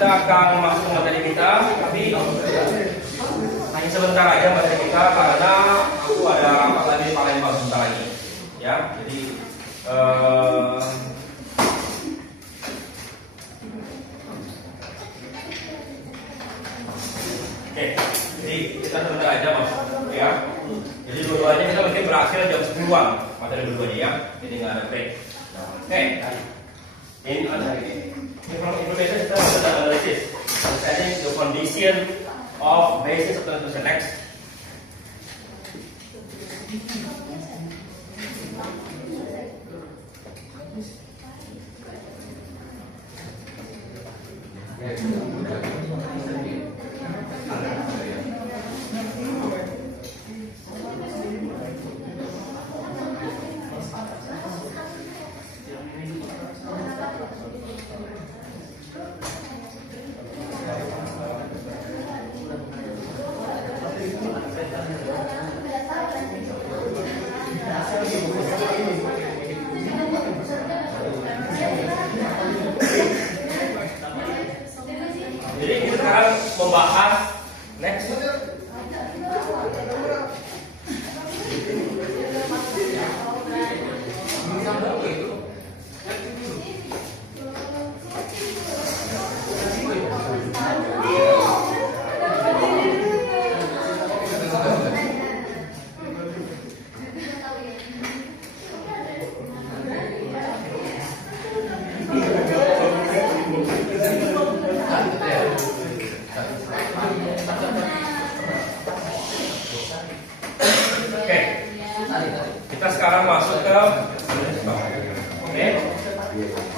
kita akan masuk ke materi kita, tapi hanya sebentar aja materi kita karena aku ada rapat lagi di Palembang sebentar lagi, ya. Jadi oke, jadi kita sebentar aja mas, ya. Jadi dua-duanya kita mesti berakhir jam 10-an materi dua-duanya, ya. Jadi nggak ada break. Oke. In information system analysis, understanding the condition of basis of transmission. Next. Jadi kita sekarang membahas next. Kita sekarang masuk ke oke.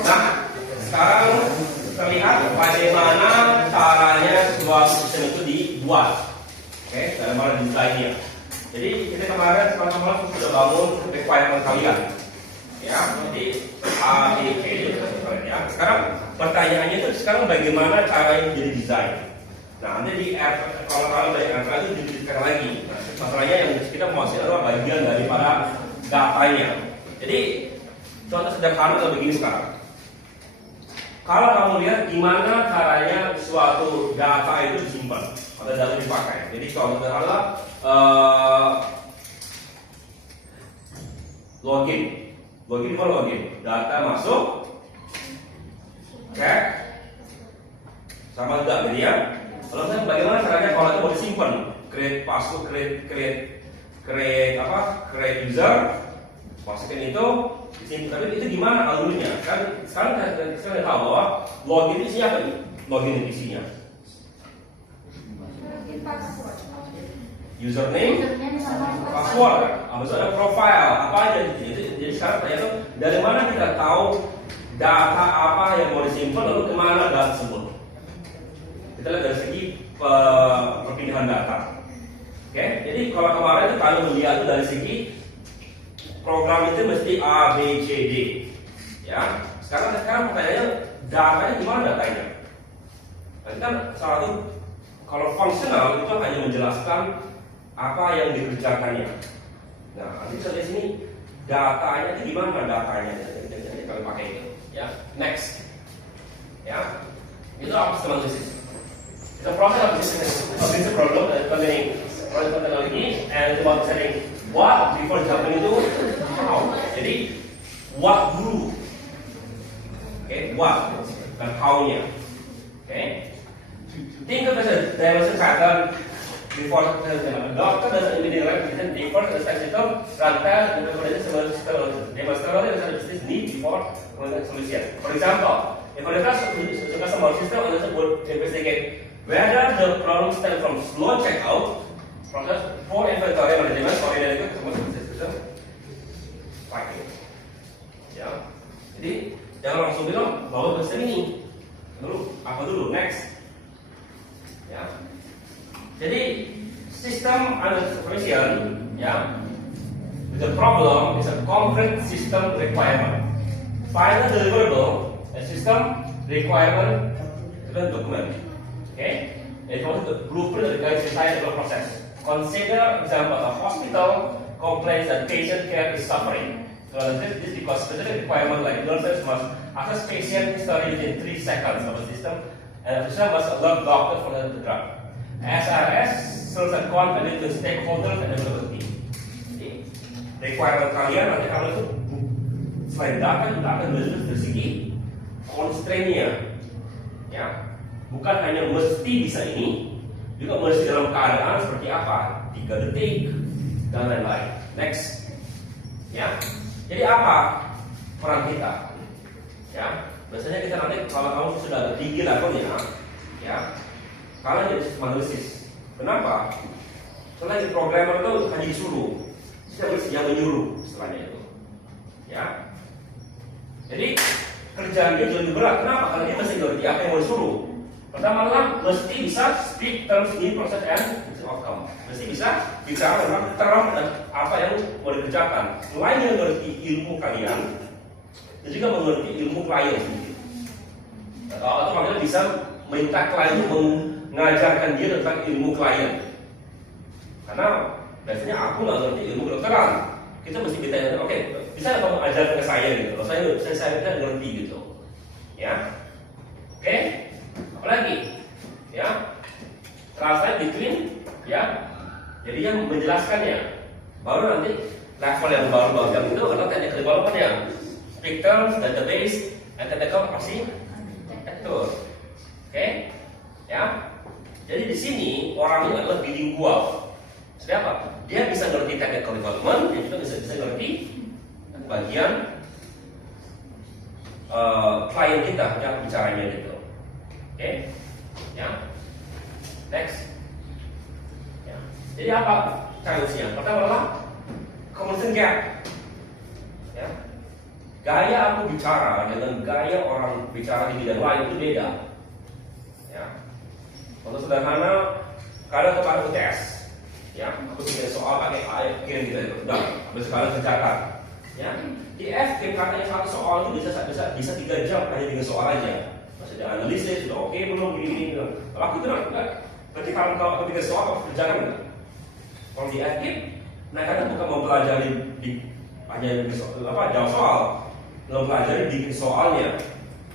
Nah, sekarang terlihat bagaimana caranya sebuah sistem itu dibuat. Oke, dalam hal desainnya. Jadi kita kemarin teman-teman sudah bangun requirement kalian. Ya, jadi A, B, C ya. Sekarang pertanyaannya itu sekarang bagaimana caranya jadi desain. Nah, nanti di kalau dari RK itu diberikan lagi. Nah, masalahnya yang kita mau hasil adalah bagian daripada datanya. Jadi contoh sederhana adalah begini sekarang. Kalau kamu lihat gimana caranya suatu data itu disimpan atau data dipakai. Jadi contoh adalah login. Login, data masuk, cek, sama enggak gitu ya. Kalau saya bagaimana caranya kalau itu mau disimpan, create password, create user, masukin itu disimpan. Tapi itu gimana alurnya? Kan sekarang kita tahu bahwa login itu isinya apa nih? Login itu isinya username, password, habis ada profile, apa aja. Jadi sekarang tanya itu dari mana kita tahu data apa yang mau disimpan lalu kemana data tersebut? Kita lihat dari segi perpindahan data. Oke, jadi kalau kemarin itu kami melihat itu dari segi program itu mesti A, B, C, D. Ya, sekarang pertanyaannya datanya gimana datanya? Nanti kan salah satu kalau fungsional itu hanya menjelaskan apa yang dikerjakannya. Nah, nanti kita lihat sini datanya itu gimana datanya? Jadi kami pakai itu. Ya, next. Ya, itu apa analisis? It's a process of business problem concerning technology and it's about setting what before jumping into how. Jadi what dulu, what dan how-nya. Think of it as a dimension pattern before development. Doctor doesn't immediately represent the first system, runtime, and the system. Demonstrate the business need before solution. For example, if a customer system would investigate whether the problem stems from slow checkout, process for inventory management, or inadequate customer system, packing. Ya, jadi jangan langsung bilang bahwa sistem ini dulu apa dulu next. Ya, jadi sistem administration, ya, the problem is a concrete system requirement. Final deliverable, a system requirement document. Okay, it was the blueprint of the guide design of the process. Consider example: a hospital complains that patient care is suffering. So this because specific requirement like nurses must assess patient history within 3 seconds of a system and official must alert doctor for the drug. SRS serves a confidence to stakeholders and availability. Requirement kalian nanti kalau itu selain data juga akan melihat dari segi constraint-nya, ya, bukan hanya mesti bisa ini, juga mesti dalam keadaan seperti apa, 3 detik dan lain-lain. Next, ya. Jadi apa peran kita? Ya, biasanya kita nanti kalau kamu sudah ada tinggi levelnya, ya, kalian jadi sistem analisis. Kenapa? Karena di programmer itu hanya disuruh, yang menyuruh istilahnya itu, ya. Jadi kerjaan dia lebih berat. Kenapa? Karena dia mesti ngerti apa yang mau disuruh. Pertama-tama mesti bisa speak terms in process and outcome. Mesti bisa bicara tentang term dan apa yang mau dikerjakan. Selain mengerti ilmu kalian, dan juga mengerti ilmu klien. Atau makanya bisa minta klien mengajarkan dia tentang ilmu klien. Karena biasanya aku nggak ngerti ilmu kedokteran. Kita mesti ditanya, oke, bisa kamu ajarkan ke saya gitu. Kalau saya bisa ngerti gitu, ya. Oke, apalagi, ya, translate between, ya. Jadi yang menjelaskannya, baru nanti level yang baru yang itu adalah technical development-nya. Speak terms, database, and technical architecture. Oke, ya. Jadi di sini orang ini adalah bilingual. Siapa? Dia bisa ngerti technical development, dia juga bisa ngerti bagian klien kita yang bicaranya gitu. Oke, ya. Next. Ya. Jadi apa challenge-nya? Pertama adalah communication gap. Ya. Gaya aku bicara dengan gaya orang bicara di bidang lain itu beda. Ya. Untuk sederhana, kadang kepada UTS. Ya, aku bikin soal pakai AFK gitu, udah, habis kalian kerjakan. Ya, di FK katanya satu soal itu bisa 3 jam hanya 3 soal aja. Maksudnya analisis sudah oke belum begini. Kalau aku bilang enggak, berarti kalau aku 3 soal aku kerjakan enggak? Kalau di FK, nah kadang bukan mempelajari hanya jawab soal, mempelajari bikin soalnya,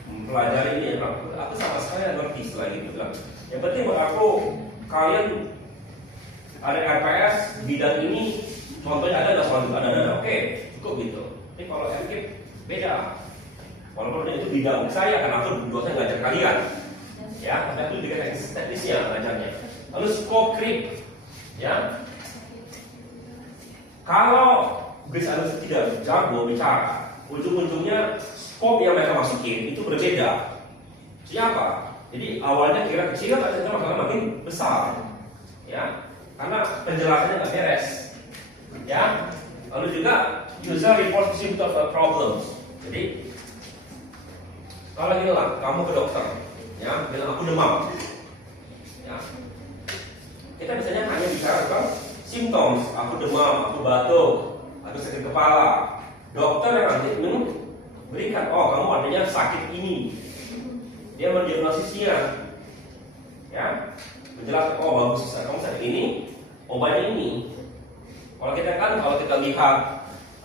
mempelajari ini. Aku sama sekali ngerti setelah itu bilang. Yang penting buat aku kalian ada RPS bidang ini, contohnya ada nggak soal itu? Ada, oke, cukup gitu. Tapi kalau FKIP beda. Walaupun itu bidang saya, karena aku dosen ngajar kalian, ya, tapi aku juga teknisnya ngajarnya. Lalu scope creep, ya. Kalau base analysis tidak jago bicara, ujung-ujungnya scope yang mereka masukin itu berbeda. Siapa? Jadi awalnya kira kecil, ternyata makin besar, ya. Karena penjelasannya nggak beres, ya. Lalu juga user report symptoms of problems. Jadi kalau gini lah, kamu ke dokter, ya, bilang aku demam, ya. Kita biasanya hanya bicara tentang symptoms, aku demam, aku batuk, aku sakit kepala. Dokter yang nanti memberikan, oh kamu artinya sakit ini, dia mendiagnosisnya, ya. Menjelaskan, oh bagus, kamu sakit ini, obatnya ini. Kalau kita lihat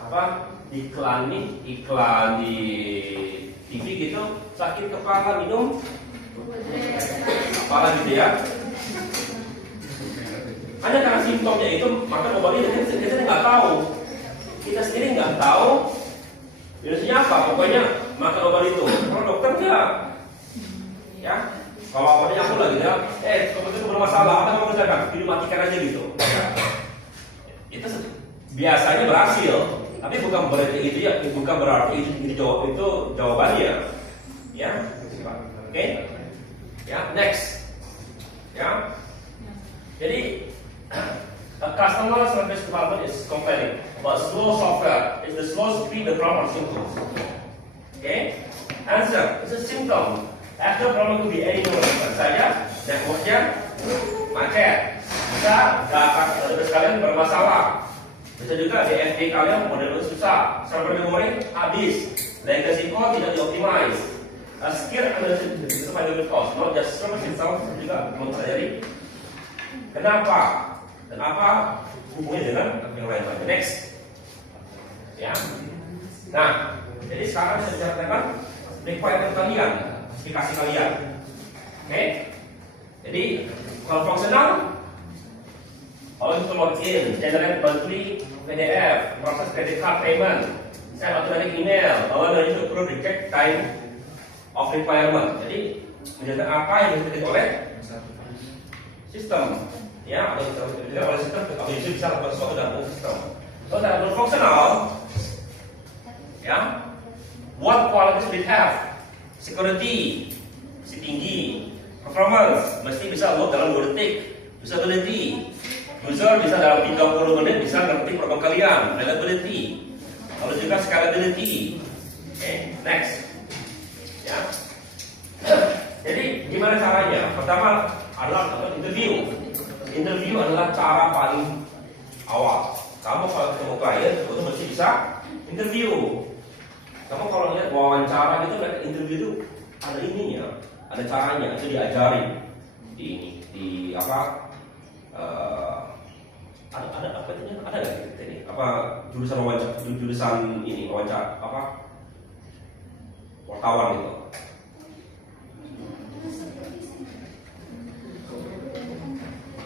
apa iklan di TV gitu, sakit kepala minum kepala gitu ya. Hanya karena simptomnya itu, maka obatnya kita nggak tahu. Kita sendiri nggak tahu jenisnya apa. Pokoknya makan obat itu. Kalau dokter nggak, ya. Kalau awalnya aku lagi ya, kamu itu bermasalah, apa kamu kerjakan? Dimatikan aja gitu. Itu biasanya berhasil, tapi bukan berarti itu ya, bukan berarti itu jawabannya. Ya, oke? Ya, next. Ya. Jadi customer service department is complaining about slow software. Is the slow speed the problem or symptoms? Okay? Answer: it's a symptom. Actual problem could be any number. Saja networknya macet, bisa data kalian bermasalah, bisa juga DFD kalian modelnya susah, server memori habis, legacy code tidak dioptimize, skill analysis itu pada cost, not just service itself juga belum terjadi. Kenapa? Dan apa hubungannya dengan yang lain-lain? Next, ya. Nah, jadi sekarang saya bicara tentang requirement kalian. Aplikasi kalian. Oke? Jadi kalau fungsional, kalau itu login, generate monthly PDF, proses credit card payment, send automatic email, bahwa dari itu perlu dicek time of requirement. Jadi menjelaskan apa yang diberikan oleh sistem, ya, atau diberikan oleh sistem, atau bisa lakukan sesuatu dalam sistem. So dalam fungsional, ya, what qualities we have? Security, mesti tinggi. Performance, mesti bisa load dalam 2 detik. Usability, user bisa dalam 30 menit bisa ngerti program kalian. Reliability, lalu juga scalability. Oke, next. Ya. Jadi gimana caranya? Pertama adalah interview. Interview adalah cara paling awal. Kamu kalau ketemu klien, itu mesti bisa interview. Kamu kalau lihat wawancara gitu, interview itu ada ininya, ada caranya, itu diajari di apa? Ada apa itu? Ada nggak ini? Apa jurusan wawancara, jurusan ini wawancara apa? Wartawan gitu.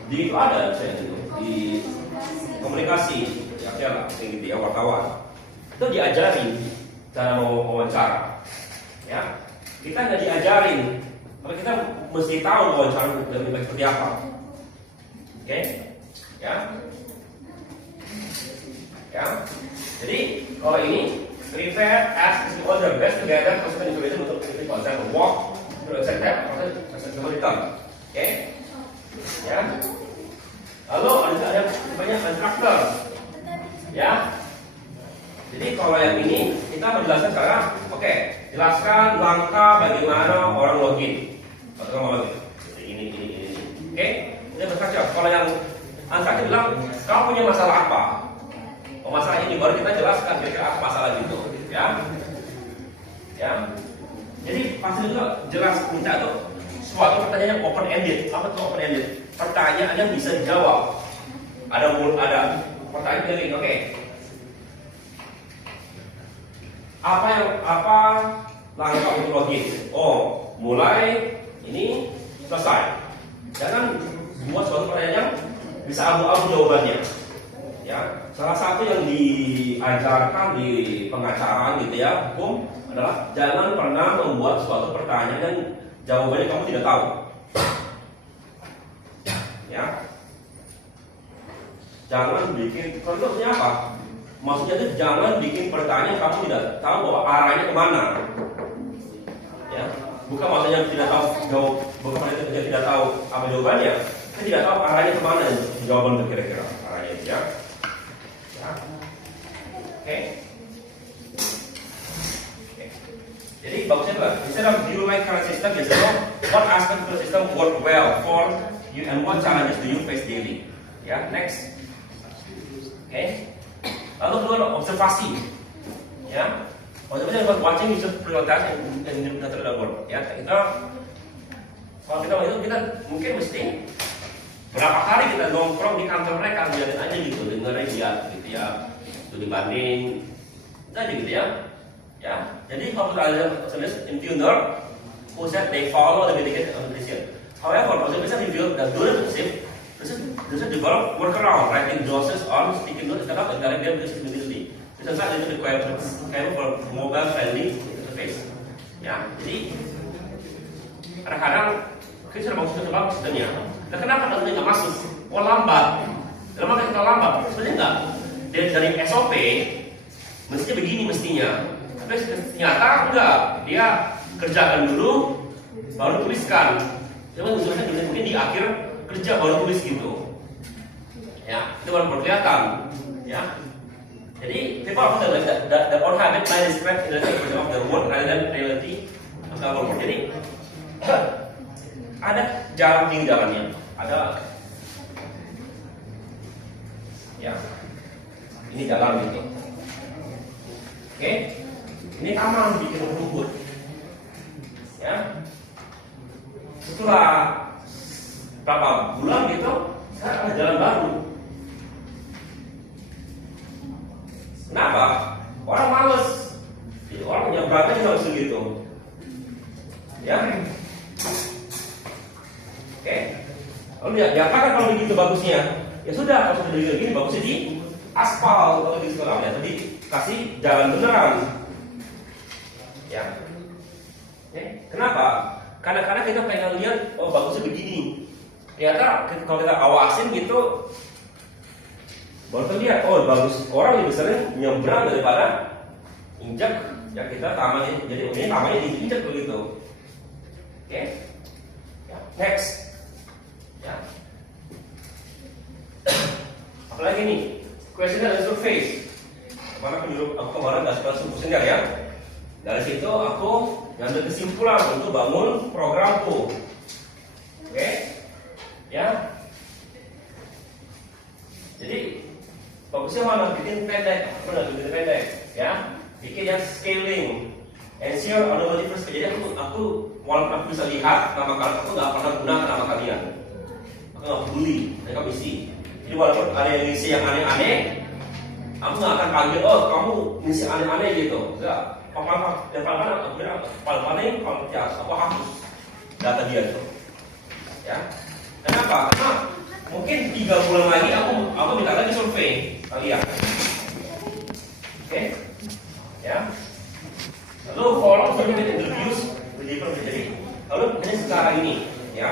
Di itu ada saya itu di komunikasi, ya gitu ya, wartawan. Itu diajarin cara mau wawancara. Ya, kita nggak diajarin, tapi kita mesti tahu wawancara lebih baik seperti apa. Oke, ya, ya. Jadi kalau ini prepare, ask, all the best together, consistent information untuk kritik konsep walk, through executive, successful return. Oke, ya. Lalu ada banyak instructor, ya. Jadi kalau yang ini kita menjelaskan sekarang, oke, jelaskan langkah bagaimana orang login. Atau login. Ini. Oke, ini berkaca. Kalau yang angka bilang, kamu punya masalah apa? Oh, masalah ini baru kita jelaskan kira-kira apa masalah gitu, ya. Ya. Jadi pasti juga jelas minta tuh suatu pertanyaan yang open ended. Apa tuh open ended? Pertanyaan yang bisa dijawab. Ada pertanyaan yang oke. Apa langkah untuk login? Oh, mulai ini selesai. Jangan buat suatu pertanyaan yang bisa abu-abu jawabannya. Ya, salah satu yang diajarkan di pengacaraan gitu ya, hukum adalah jangan pernah membuat suatu pertanyaan yang jawabannya kamu tidak tahu. Ya, jangan bikin konteksnya apa? Maksudnya itu jangan bikin pertanyaan kamu tidak tahu bahwa arahnya kemana. Ya, bukan maksudnya tidak tahu jawab, bukan maksudnya tidak tahu apa jawabannya, tapi tidak tahu arahnya kemana jawaban itu kira-kira arahnya ya. Ya. Oke. Jadi bagusnya apa? Instead of view my current system, just know what aspect of the system work well for you and what challenges do you face daily. Ya, next. Oke. Lalu kedua observasi, ya. Observasi adalah watching user prioritas and natural work. Ya, kalau kita mungkin mesti berapa kali kita nongkrong di kantor mereka, lihat aja gitu, dengerin dia, gitu ya, studi banding, aja gitu ya. Ya, jadi kalau kita ada interviewer who said they follow the medication of the patient. However, observation revealed that during the shift, this is develop workaround, writing doses on sticky notes instead of direct them to immediately. This is not required for mobile friendly interface. Ya, jadi kadang-kadang kita sudah bagus sistemnya. Nah, kenapa tentunya nggak masuk? Oh, lambat. Kenapa kita lambat? Sebenarnya enggak. Dari SOP mestinya begini mestinya. Tapi ternyata enggak. Dia kerjakan dulu, baru tuliskan. Cuma usulnya mungkin di akhir kerja baru tulis gitu. Ya, itu baru kelihatan. Ya. Jadi people often like that all habit by describe in the version of the word rather than reality of the world. Jadi ada jalannya. Ada ya. Ini jalan gitu. Oke. Ini taman bikin rumput. Ya. Setelah berapa bulan gitu, sekarang ada jalan baru. Kenapa? Orang males. Jadi orang nyebrangnya langsung gitu. Ya. Lalu diapakan kalau begitu bagusnya? Ya sudah, kalau sudah begini bagusnya di aspal kalau di sekolah ya, jadi kasih jalan beneran. Ya. Oke. Kenapa? Kadang-kadang kita pengen lihat, oh bagusnya begini. Ternyata kalau kita awasin gitu, baru terlihat, oh bagus. Orang lebih sering nyebrang daripada injak. Ya kita tamannya, jadi ini tamannya diinjak begitu. Oke. Ya. Next. Ya. Apalagi nih, questionnaire dan survei. Kemana aku kemarin nggak suka questionnaire ya. Dari situ aku ngambil kesimpulan untuk bangun programku. Oke, ya. Jadi fokusnya mana? Bikin pendek, bikin pendek, ya. Bikin yang scaling, ensure anomaly first. Jadi aku walaupun aku bisa lihat nama kalian, aku nggak pernah gunakan nama kalian. Aku nggak peduli, mereka misi. Jadi walaupun ada yang ngisi yang aneh-aneh, aku nggak akan panggil, oh kamu ngisi aneh-aneh gitu. Enggak. Apa yang paling kalau ya aku hapus data dia tuh. Ya. Kenapa? Karena mungkin 3 bulan lagi aku minta lagi survei kalian. Oke? Ya. Lalu follow survei interviews jadi lalu ini sekarang ini, ya.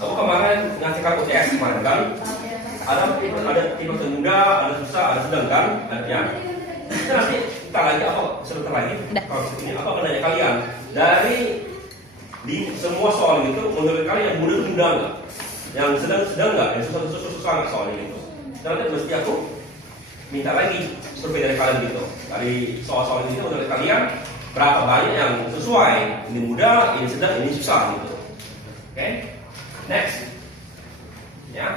Aku kemarin ngasih kartu UTS kemarin kan, ada tipe termuda, ada susah, ada sedang kan, ya. Kita nanti lagi sebentar lagi kalau ini apa menanya kalian dari di semua soal itu menurut kalian yang mudah mudah nggak, yang sedang nggak, yang susah nggak soalnya itu. Nanti mesti aku minta lagi survei dari kalian gitu, dari soal-soal itu menurut kalian berapa banyak yang sesuai, ini mudah, ini sedang, ini susah gitu. Oke, next, ya.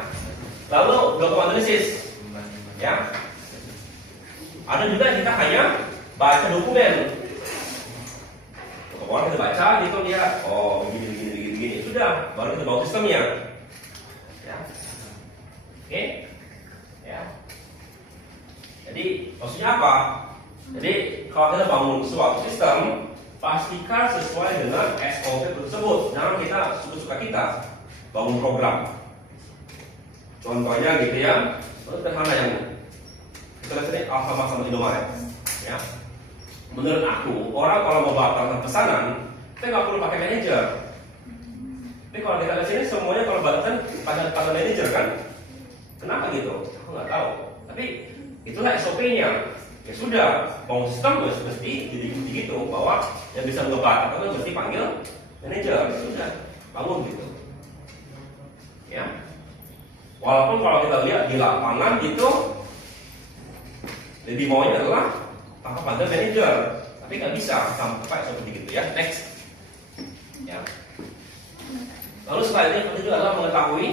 Lalu dokumen analisis, ya. Ada juga kita hanya baca dokumen. Kalau kita baca, gitu lihat, oh begini, sudah, baru kita bawa sistemnya. Ya, oke, ya. Jadi maksudnya apa? Jadi kalau kita bangun suatu sistem, pastikan sesuai dengan SOP tersebut. Jangan kita suka-suka kita bangun program. Contohnya gitu ya, sederhana yang kita lihat Alfamart sama Indomaret, ya. Menurut aku, orang kalau mau batalkan pesanan, kita nggak perlu pakai manajer. Tapi kalau kita lihat sini semuanya kalau batalkan pakai manajer kan? Kenapa gitu? Aku nggak tahu. Tapi itulah SOP-nya. Ya sudah, mau sistem mesti jadi gitu bahwa yang bisa ngebatalkan mesti panggil manajer. Sudah, bangun gitu. Ya. Walaupun kalau kita lihat di lapangan gitu, lebih maunya adalah tanpa panggil manajer, tapi nggak bisa sampai seperti itu ya. Next, ya. Lalu setelah ini penting juga adalah mengetahui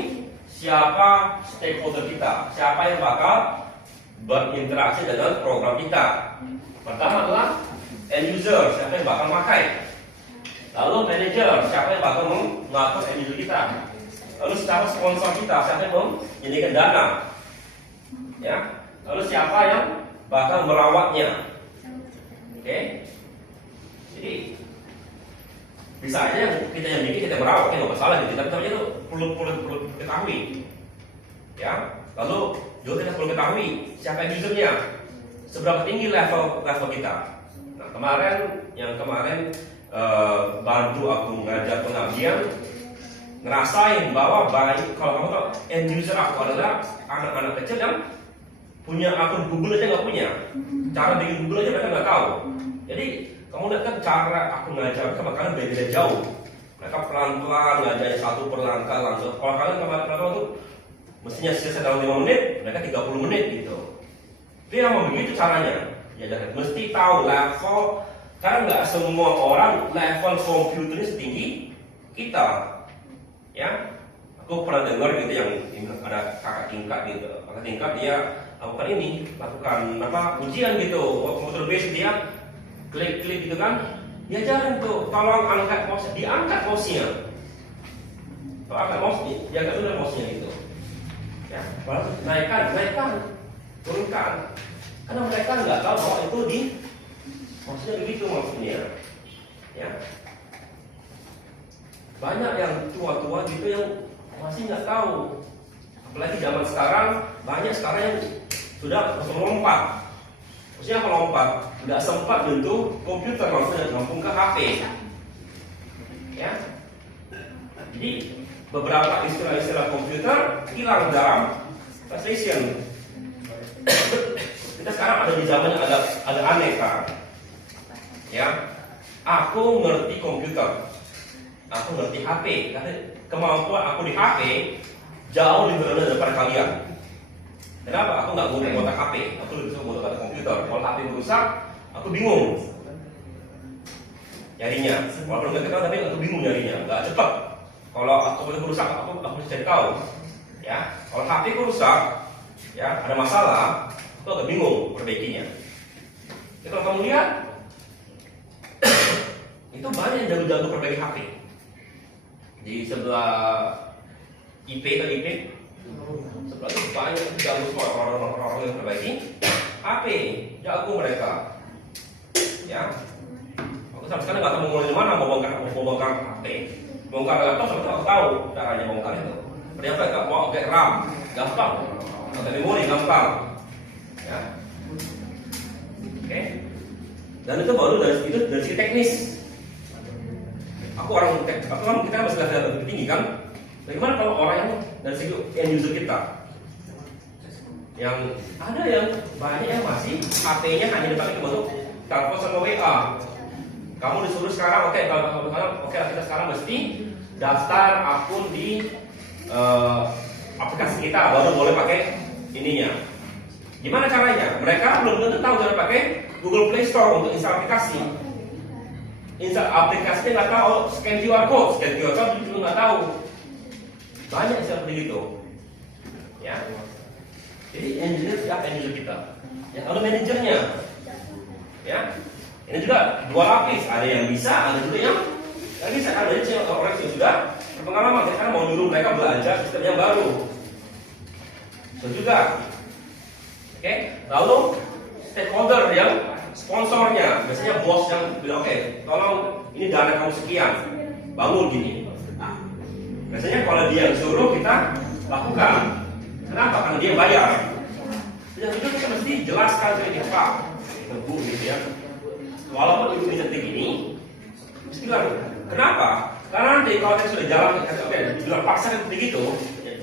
siapa stakeholder kita, siapa yang bakal berinteraksi dengan program kita. Pertama adalah end user, siapa yang bakal pakai. Lalu manager, siapa yang bakal mengatur end user kita. Lalu siapa sponsor kita, siapa yang menyediakan dana. Ya. Lalu siapa yang bakal merawatnya. Oke. Jadi bisa aja kita yang bikin, kita merawat, nggak masalah gitu. Tapi itu perlu ketahui. Ya. Lalu juga kita perlu ketahui siapa usernya, seberapa tinggi level kita. Nah kemarin bantu aku ngajar pengabdian, ngerasain bahwa baik kalau kamu tahu end user aku adalah anak-anak kecil yang punya akun Google aja nggak punya, cara bikin Google aja mereka nggak tahu. Jadi kamu lihat kan cara aku ngajar sama kalian beda jauh. Mereka pelan-pelan ngajarnya satu perlangkah langsung. Kalau kalian kemarin tuh mestinya selesai dalam 5 menit, mereka 30 menit gitu. Dia mau begitu caranya. Ya jangan mesti tahu level, karena nggak semua orang level komputernya setinggi kita. Ya, aku pernah dengar gitu yang ada kakak tingkat gitu. Kakak tingkat dia lakukan ujian gitu, komputer base dia klik gitu kan, diajarin tuh tolong angkat mouse, diangkat mouse-nya, kalau angkat mouse diangkat dulu mouse-nya gitu, ya, baru naikkan, turunkan, karena mereka nggak tahu bahwa itu maksudnya begitu maksudnya, ya, banyak yang tua-tua gitu yang masih nggak tahu. Apalagi zaman sekarang banyak sekarang yang sudah langsung melompat. Maksudnya melompat, nggak sempat bentuk komputer, langsung ke HP. Ya, jadi beberapa istilah-istilah komputer hilang dalam translation. Kita sekarang ada di zaman yang agak aneh sekarang. Ya, aku ngerti komputer, aku ngerti HP, karena kemampuan aku di HP jauh lebih rendah daripada kalian. Kenapa? Aku nggak ngotak HP, aku lebih suka ngotak komputer. Kalau HP rusak, aku bingung nyarinya. Walaupun nggak kenal, tapi aku bingung nyarinya, nggak cepat. Kalau komputer rusak, aku bisa cari tahu. Ya, kalau HP ku rusak, ya ada masalah, aku agak bingung perbaikinya. Jadi kalau kamu lihat, itu banyak yang jago-jago perbaiki HP. Di sebelah IP atau IP, sebelah itu banyak jago semua orang-orang yang perbaiki HP, jago mereka. Ya, aku sampai sekarang nggak tahu mulai dari mana mau bongkar HP, bongkar laptop sampai aku tahu caranya bongkar itu. Ternyata nggak mau pakai RAM, gampang, pakai memori gampang. Ya, oke. Dan itu baru dari segi teknis. Aku kita masih lebih tinggi kan? Bagaimana kalau orang yang dari segi end user kita, yang ada yang banyak yang masih HP-nya hanya dipakai untuk telepon sama WA. Kamu disuruh sekarang, oke, kita sekarang mesti daftar akun di aplikasi kita, baru boleh pakai ininya. Gimana caranya? Mereka belum tentu tahu cara pakai Google Play Store untuk install aplikasi. Install aplikasinya nggak tahu, scan QR code juga nggak tahu. Banyak seperti itu. Ya. Jadi engineer siapa engineer kita? Ya, lalu manajernya. Ya. Ini juga dua lapis, ada yang bisa, ada juga yang nggak bisa. Ada orang yang sudah berpengalaman, karena mau dulu mereka belajar sistem yang baru. Itu juga. Oke, lalu stakeholder yang sponsornya, biasanya bos yang bilang, oke, tolong ini dana kamu sekian, bangun gini. Nah, biasanya kalau dia yang suruh kita lakukan. Kenapa? Karena dia bayar. Dan itu kita mesti jelaskan ke dia, Pak, itu Bu, gitu ya. Walaupun itu bisa begini, mesti bilang, kenapa? Karena nanti kalau kita sudah jalan, oke, bilang paksa begitu,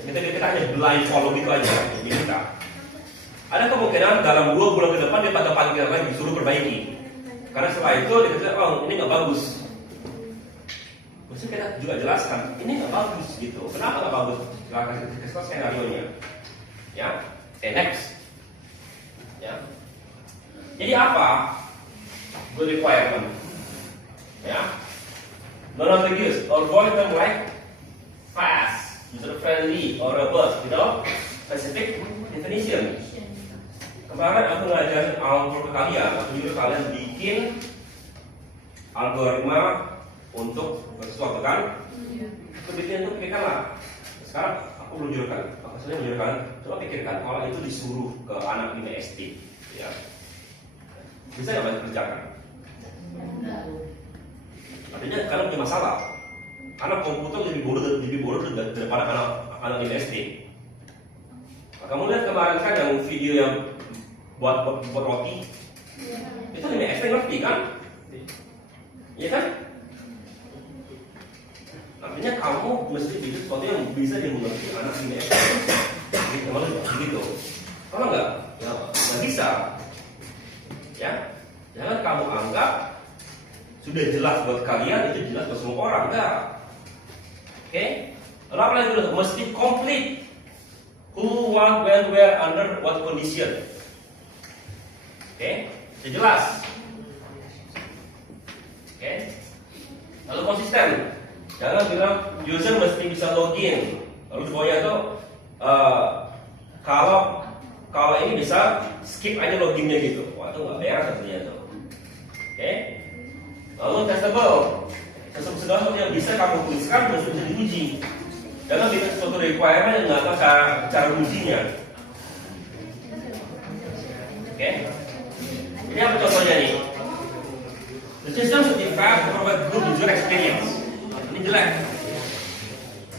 kita hanya blind follow gitu aja, kita. Ada kemungkinan dalam 2 bulan ke depan dia pada panggil lagi disuruh perbaiki. Karena setelah itu dia kata, oh ini nggak bagus. Mesti kita juga jelaskan, ini nggak bagus gitu. Kenapa nggak bagus? Silahkan kita skenario-nya. Ya, next. Ya. Jadi apa? Good requirement. Ya. Non-ambiguous or avoid them like fast, user friendly or robust, specific definition. Kemarin aku ngajarin algoritma kalian, aku nyuruh kalian bikin algoritma untuk sesuatu kan? Aku bikin itu pikirkanlah. Sekarang aku menunjukkan, coba pikirkan kalau itu disuruh ke anak 5 SD, ya, bisa nggak banyak kerjakan? Artinya kalian punya masalah. Anak komputer lebih bodoh daripada anak 5 SD. Kamu lihat kemarin kan yang video yang buat roti, itu 5 SD ngerti kan? Iya kan? Artinya kamu mesti bikin sesuatu yang bisa dimengerti anak 5 SD. Kalau begitu, kalau nggak, ya nggak bisa. Ya, jangan kamu anggap sudah jelas buat kalian, itu jelas buat semua orang, enggak. Oke? Lalu apa lagi dulu? Mesti complete. Who, what, when, where, under what condition. Oke? Jelas. Oke? Lalu konsisten. Jangan bilang user mesti bisa login. Lalu di bawahnya tuh kalau ini bisa skip aja loginnya gitu. Wah, itu nggak beres artinya tuh. Oke? Lalu testable. Segala sesuatu yang bisa kamu tuliskan mesti bisa diuji. Jangan bikin suatu requirement yang nggak tahu cara ujinya. Oke? Ini apa contohnya nih? The system should in fact provide good user experience. Ini jelek.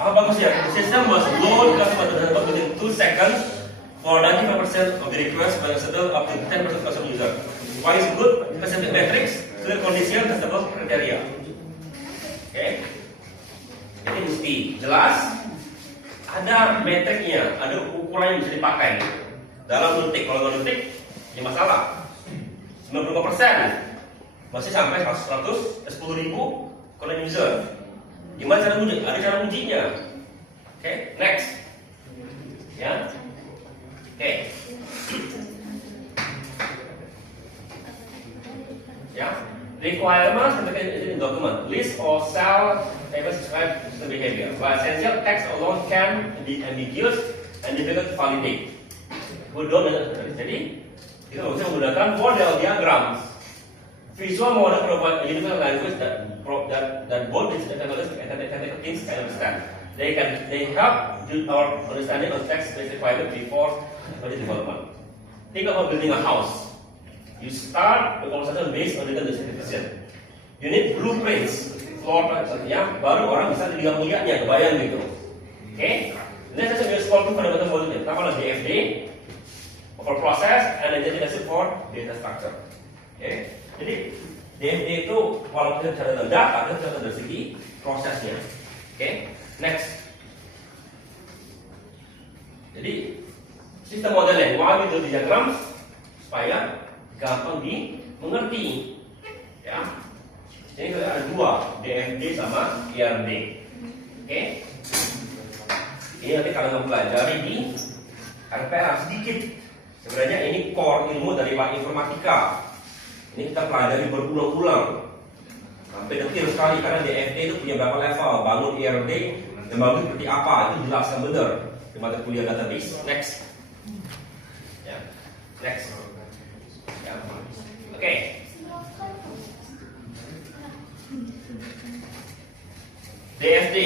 Apa bagusnya? The system must load customer data within 2 seconds for 95% of the request by settle up to 10% customer user. Why is it good? Specific metrics, clear condition, customer criteria. Oke. Ini mesti jelas. Ada metriknya, ada ukuran yang bisa dipakai. Dalam detik, kalau 2 detik, ya masalah. 95% masih sampai 10.000 calling user. Gimana cara uji? Ada cara ujinya. Oke, next. Ya. Oke. Ya. Requirements in document. List or cell tables describe system behavior. While essential text alone can be ambiguous and difficult to validate. Jadi kita bisa menggunakan model diagram. Visual model provide a universal language that both technologists and technical teams can understand. They help build our understanding of text-based requirement before project development. Think about building a house. You start the conversation based on data description. You need blueprints, floor plan, ya, baru orang bisa lihat mulianya, kebayang gitu. Okay? Next is small fundamental model. Pertama DFD, for process, and identity for data structure. Okay? Jadi DFD itu walaupun kita bicara tentang data, kita bicara dari segi prosesnya. Oke, next. Jadi sistem modeling, why we do diagram supaya gampang dimengerti. Ya, ini ada 2, DFD sama IRD. Oke, ini nanti kalian pelajari di RPR sedikit. Sebenarnya ini core ilmu dari informatika. Ini kita pelajari berulang-ulang sampai detail sekali karena DFD itu punya berapa level, bangun IRD dan bangun seperti apa itu jelaskan benar di mata kuliah database. Next, ya, next, ya, oke. DFD,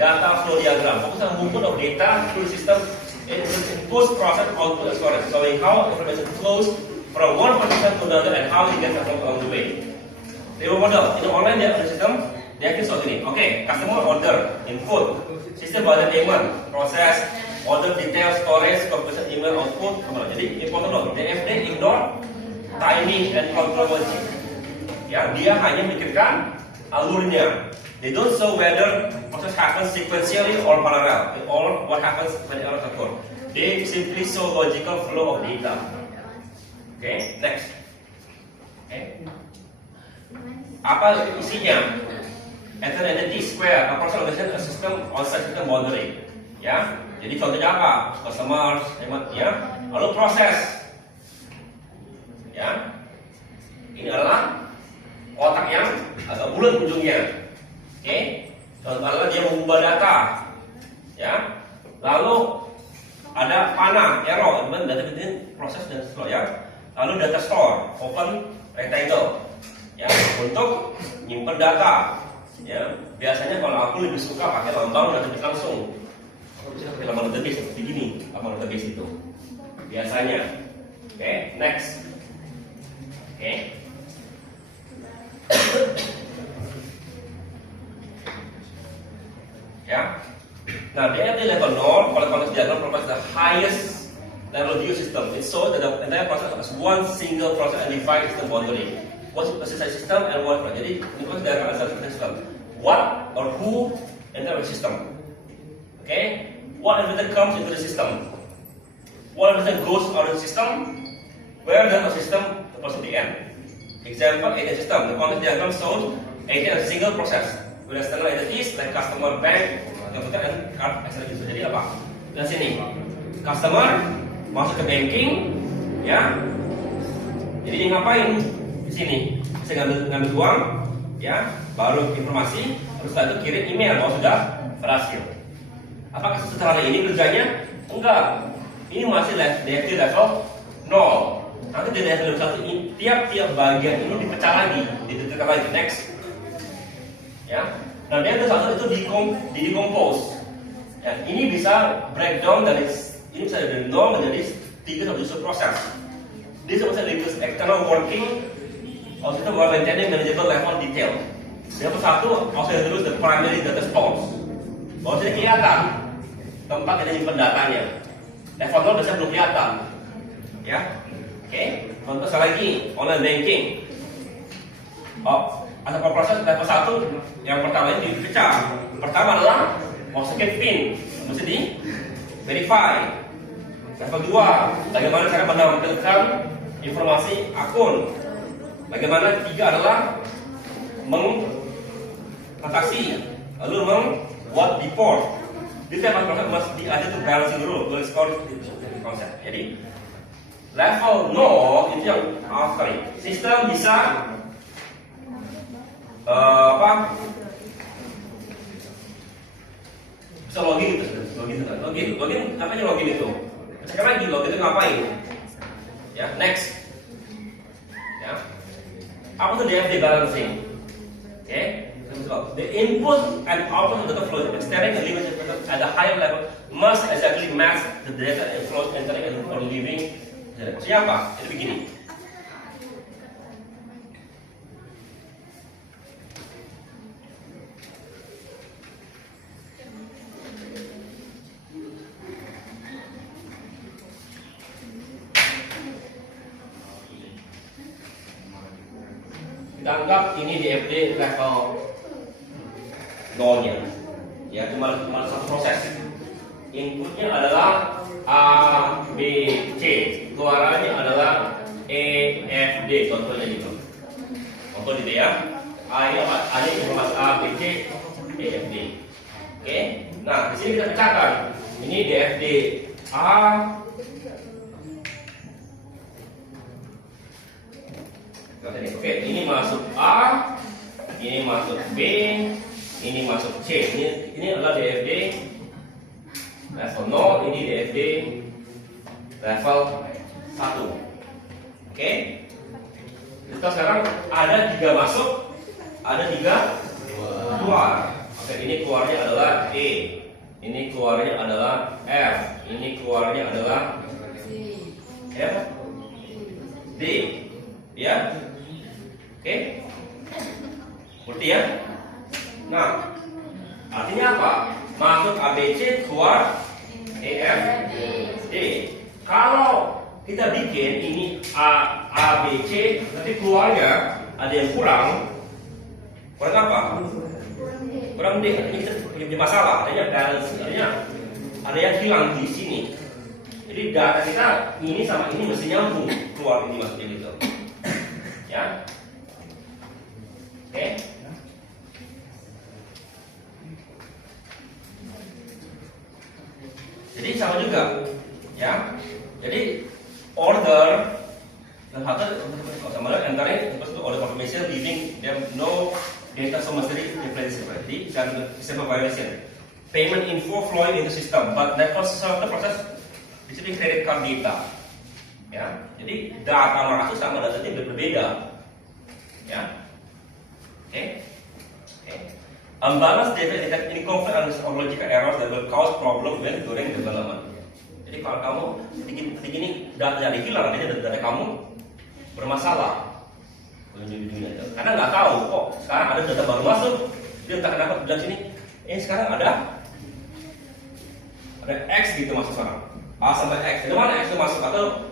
data flow diagram, fokus on movement of data through the system in post process output storage, showing how information flows from one participant to another and how he gets along the way. Review model, in online dia ada sistem, dia akan seperti ini. Oke, customer order, input, sistem budget payment, proses, order detail, storage, computation, email, output, kemana. Jadi important loh, DFD ignore timing and chronology. Ya, dia hanya memikirkan alurnya. They don't show whether process happens sequentially or parallel, or what happens when errors occur. They simply show logical flow of data. Okay, next. Okay. Apa isinya? Enter entity square, a process organization a system on-site system boundary. Ya, jadi contohnya apa? Customer, ya. Lalu proses. Ya. Ini adalah otak yang agak bulat ujungnya. Oke. Contohnya dia mengubah data. Ya. Lalu ada panah, error, data within proses dan seterusnya. Lalu data store, open rectangle, ya, untuk nyimpen data. Ya, biasanya kalau aku lebih suka pakai lambang database langsung. Aku bisa pakai lambang database seperti gini, lambang database itu. Biasanya. Oke, next. Oke. Ya. Nah, DFD level 0, kalau konteks diagram provides the highest level view system. It shows that the entire process as one single process and defined system boundary. What's the system and what? Jadi ini diagram as a system. What or who enter the system? Okay. What everything comes into the system? What everything goes out of the system? Where does the system supposed to be end? Example: ATM system. The context diagram shows ATM as a single process with external entities like customer, bank, computer, and card external user. Jadi apa? Di sini customer masuk ke banking, ya. Jadi dia ngapain di sini? Saya ngambil uang, ya, baru informasi, terus setelah itu kirim email bahwa sudah berhasil. Apakah setelah ini kerjanya? Enggak. Ini masih DFD level 0. Nanti di level 1 ini tiap-tiap bagian ini dipecah lagi, ditentukan lagi. Next, ya. Nah, dia satu itu decompose. Ya, ini bisa breakdown dari ini bisa dari 0 menjadi 3 sub proses. This is also external working of system while maintaining manageable level detail. Yang satu also introduce the primary data stores. Bahwa sudah kelihatan tempat kita simpan datanya. Level 0 biasanya belum kelihatan. Ya, oke. Contoh sekali lagi, online banking. Oh, ada proses level 1 yang pertama ini dipecah. Pertama adalah masukin PIN, mesti di verify. Level 2, bagaimana cara menampilkan informasi akun. Bagaimana 3 adalah mengtransaksi, lalu membuat report. Jadi saya mesti ada tuh balancing dulu, boleh skor konsep. Jadi level 0 itu yang sorry, sistem bisa bisa login itu, login apa aja login itu. Sekarang lagi login itu ngapain? Ya, next. Ya, apa tuh DFD balancing? Oke, the input and output of data flow extending and leaving at a higher level must exactly match the data flow entering and or leaving. Maksudnya apa? Itu begini. Kita anggap ini DFD level 0-nya, ya cuma satu proses. Inputnya adalah A, B, C, keluarannya adalah E, F, D, contohnya gitu. Contoh gitu ya. A ini ada informasi A, B, C, E, F, D. Oke. Nah, di sini kita pecahkan. Ini DFD A. Oke, ini masuk A, ini masuk B, ini masuk C. Ini adalah DFD level 0, ini DFD level 1. Oke. Kita sekarang ada 3 masuk, ada 3 keluar. Oke, ini keluarnya adalah E, ini keluarnya adalah F, ini keluarnya adalah F, D, ya. Oke, berarti ya. Nah, artinya apa? Masuk ABC, keluar EF, D. Kalau kita bikin ini A, B, C, nanti keluarnya ada yang kurang. Kurang apa? Kurang D. Ini kita punya masalah. Adanya balance, ada yang hilang di sini. Jadi data kita ini sama ini mesti nyambung keluar ini maksudnya gitu. Ya. Oke. Jadi sama juga, ya. Jadi order dan harus sama entering order confirmation leaving them no data summary difference berarti dan system violation. Payment info flowing into system, but network server process receiving credit card data. Ya. Jadi data masuk sama datanya berbeda. Ya. Okay. Unbalanced data detect incomplete or logical errors that will cause problem when during development. Jadi kalau kamu ketik ini data hilang, artinya data kamu bermasalah. Karena nggak tahu kok sekarang ada data baru masuk, dia entah kenapa bilang sini, sekarang ada X gitu masuk sekarang. A sampai X, di mana X itu masuk atau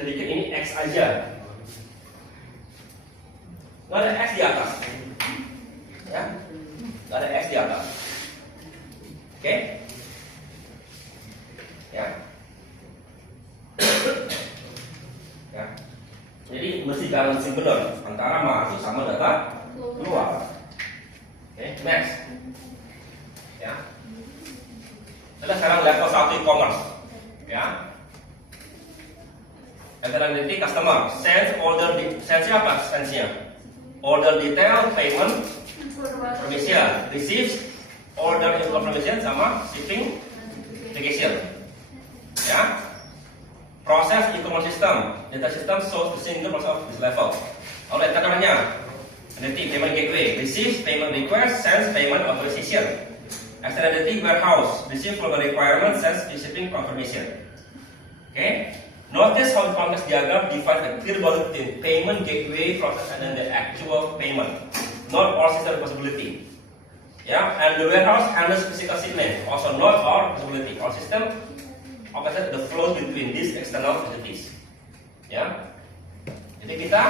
sedikit ini X aja. Nggak ada X di atas, ya, nggak ada X di atas, oke, ya, ya, jadi mesti balancing benar antara masuk sama data keluar, oke, next, ya, kita sekarang level 1 e-commerce, ya. Identity customer, sense order, sense apa? Sense-nya order detail, payment information, receives order information sama shipping application. Ya. Proses e-commerce system, data system shows the single process of this level. Oleh namanya, identity payment gateway, receives payment request, sends payment authorization. Identity warehouse, receive from the requirement, sends shipping confirmation. Okay. Notice how the complex diagram defines a clear boundary between payment gateway process and then the actual payment. Not all system possibility. Yeah, and the warehouse handles physical shipment, also not or visibility or system orchestrates the flow between these external entities. Ya, jadi kita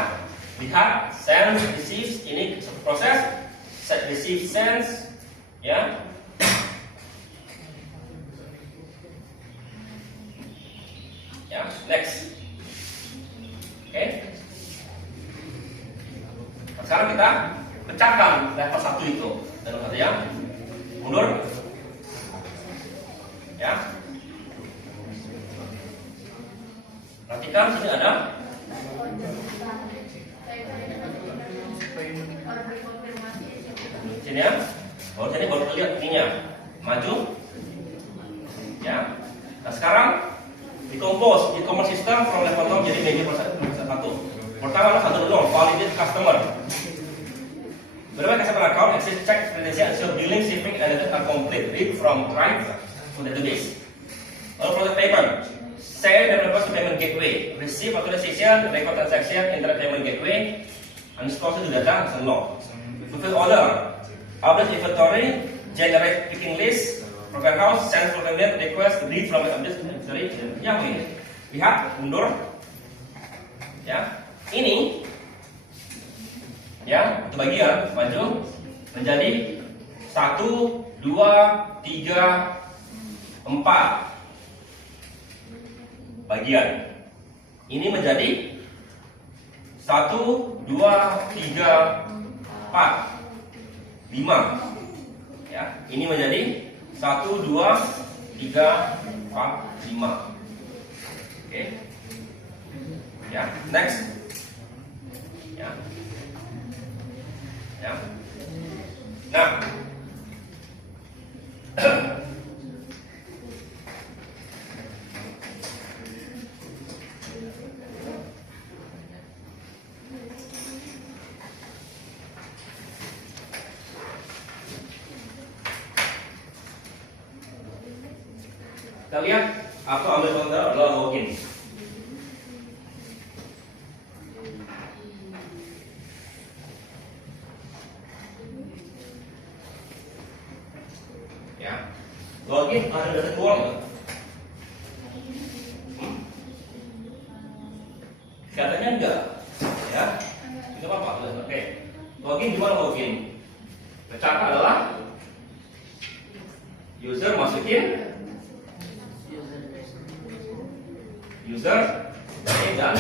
lihat send, receive, ini proses set, receive, sends, ya. Ya, next. Oke. Sekarang kita pecahkan level 1 itu dalam satu ya. Mundur. Ya. Perhatikan sini ada sini ya. Baru sini baru lihat ininya. Maju. Ya. Nah, sekarang decompose system from level 0 jadi menjadi proses 1. Pertama satu dulu, validate customer. Berapa customer account, access, check, credential, ensure billing, shipping, and data are complete. Read from right to database. Lalu proses payment. Send and request to payment gateway. Receive authorization, record transaction, internet payment gateway, and store to data and log. Fulfill order. Update inventory, generate picking list, program house, send fulfillment request, read from update inventory. Ya begini. Lihat, mundur. Ya, ini. Ya, itu bagian maju menjadi 1, 2, 3, 4 bagian. Ini menjadi 1, 2, 3, 4, 5. Ya, ini menjadi 1, 2, 3, 4, 5. Oke. Ya, next. Ya. Ya. Nah, kita lihat atau ambil contoh adalah login. Login ada data keluar nggak? Katanya enggak, ya? Tidak apa-apa. Oke. Login gimana login? Cara adalah user masukin user name dan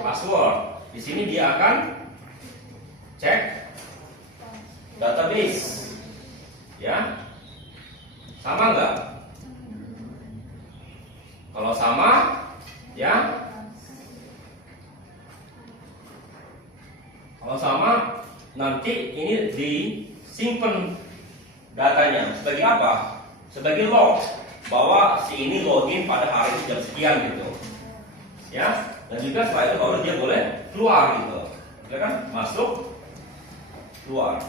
password. Di sini dia akan cek database, ya. Sama enggak? Kalau sama, ya. Kalau sama, nanti ini disimpan datanya. Sebagai apa? Sebagai log bahwa si ini login pada hari ini jam sekian gitu. Ya. Dan juga setelah itu baru dia boleh keluar gitu. Ya kan? Masuk, keluar.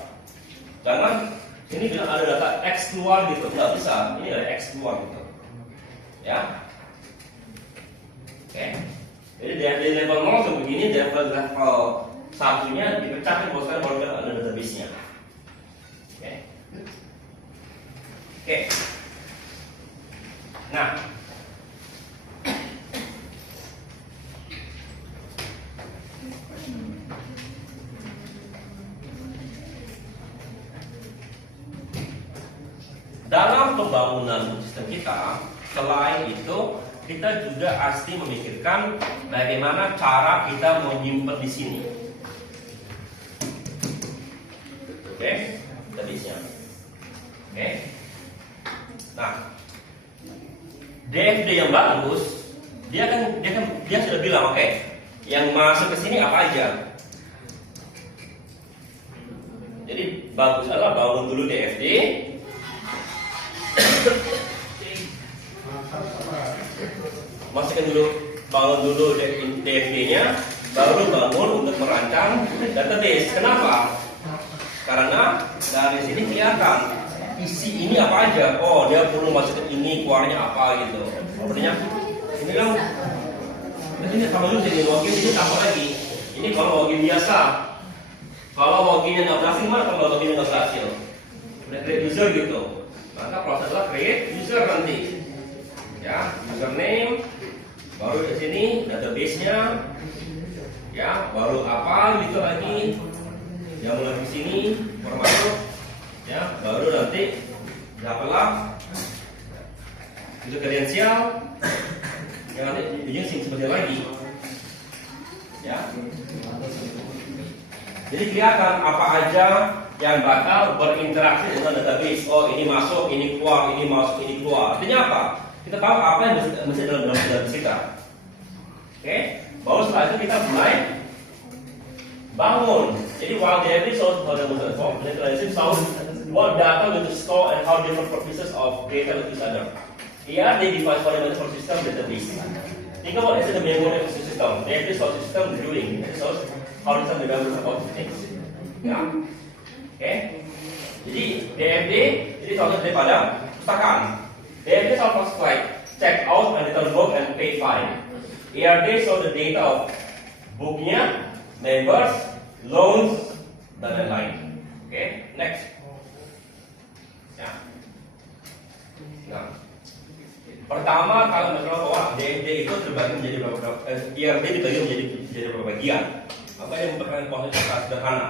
Jangan ini bilang ada data X keluar gitu, nggak bisa. Ini ada X keluar gitu, ya. Oke. Jadi dari level 0 sampai begini, level 1-nya dipecahkan baru ada database-nya. Oke. Oke. Nah, dalam pembangunan sistem kita, selain itu kita juga pasti memikirkan bagaimana cara kita menyimpan di sini. Oke, database-nya. Oke. Nah, DFD yang bagus, dia sudah bilang, oke, yang masuk ke sini apa aja. Jadi bagus adalah bangun dulu DFD. Masukkan dulu, bangun dulu DFD-nya, baru bangun untuk merancang database. Kenapa? Karena dari sini kelihatan isi ini apa aja. Oh, dia perlu masukin ini, keluarnya apa gitu. Artinya ini kan, ini tambah dulu sini login, ini tambah lagi. Ini kalau login biasa. Kalau loginnya nggak berhasil, gimana kalau loginnya nggak berhasil? create user gitu. Maka proses adalah create user nanti. Ya, username, baru di sini database-nya, ya, baru apa gitu lagi, yang mulai di sini masuk, ya, baru nanti dapatlah user kredensial, yang nanti ujung sini seperti lagi, ya. Jadi kelihatan apa aja yang bakal berinteraksi dengan database. Oh, ini masuk, ini keluar, ini masuk, ini keluar. Artinya apa? Kita tahu apa yang mesti dalam database kita. Oke, baru setelah itu kita mulai bangun. Jadi while database also how the user form, what data will to store and how different pieces of data with each other. Here they define fundamental for system database. Think about it as the memory of the system. Database or system doing. So how does the database about things? Ya, oke. Jadi DFD jadi contoh daripada pustakaan. DFD shall classify, check out, and return book and pay fine. ERD show the data of booknya, members, loans, dan lain-lain. Oke, next. Ya. Nah, pertama kalau misalnya bahwa DFD itu terbagi menjadi beberapa, ERD dibagi menjadi beberapa bagian. Apa yang memperkenalkan konsep secara sederhana?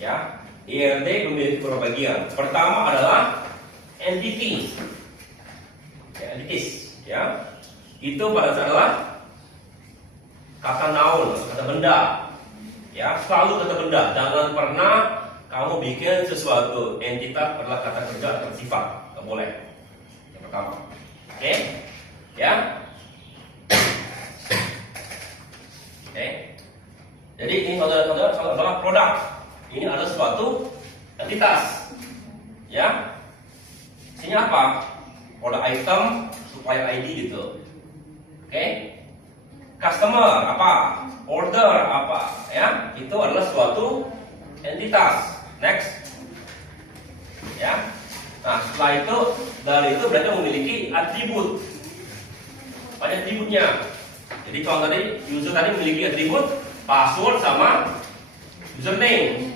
Ya, ERD memiliki beberapa bagian. Pertama adalah entity. Ya, entities, ya. Itu pada saat adalah kata noun, kata benda. Ya, selalu kata benda. Jangan pernah kamu bikin sesuatu entitas adalah kata kerja atau sifat. Tidak boleh. Yang pertama. Oke? Ya. Oke. Jadi ini kalau adalah produk. Ini adalah suatu entitas. Ya. Isinya apa? Produk item, supplier ID gitu. Oke? Customer apa? Order apa? Ya, itu adalah suatu entitas. Next. Ya. Nah, setelah itu dari itu berarti memiliki atribut. Apa atributnya? Jadi kalau tadi user tadi memiliki atribut password sama username.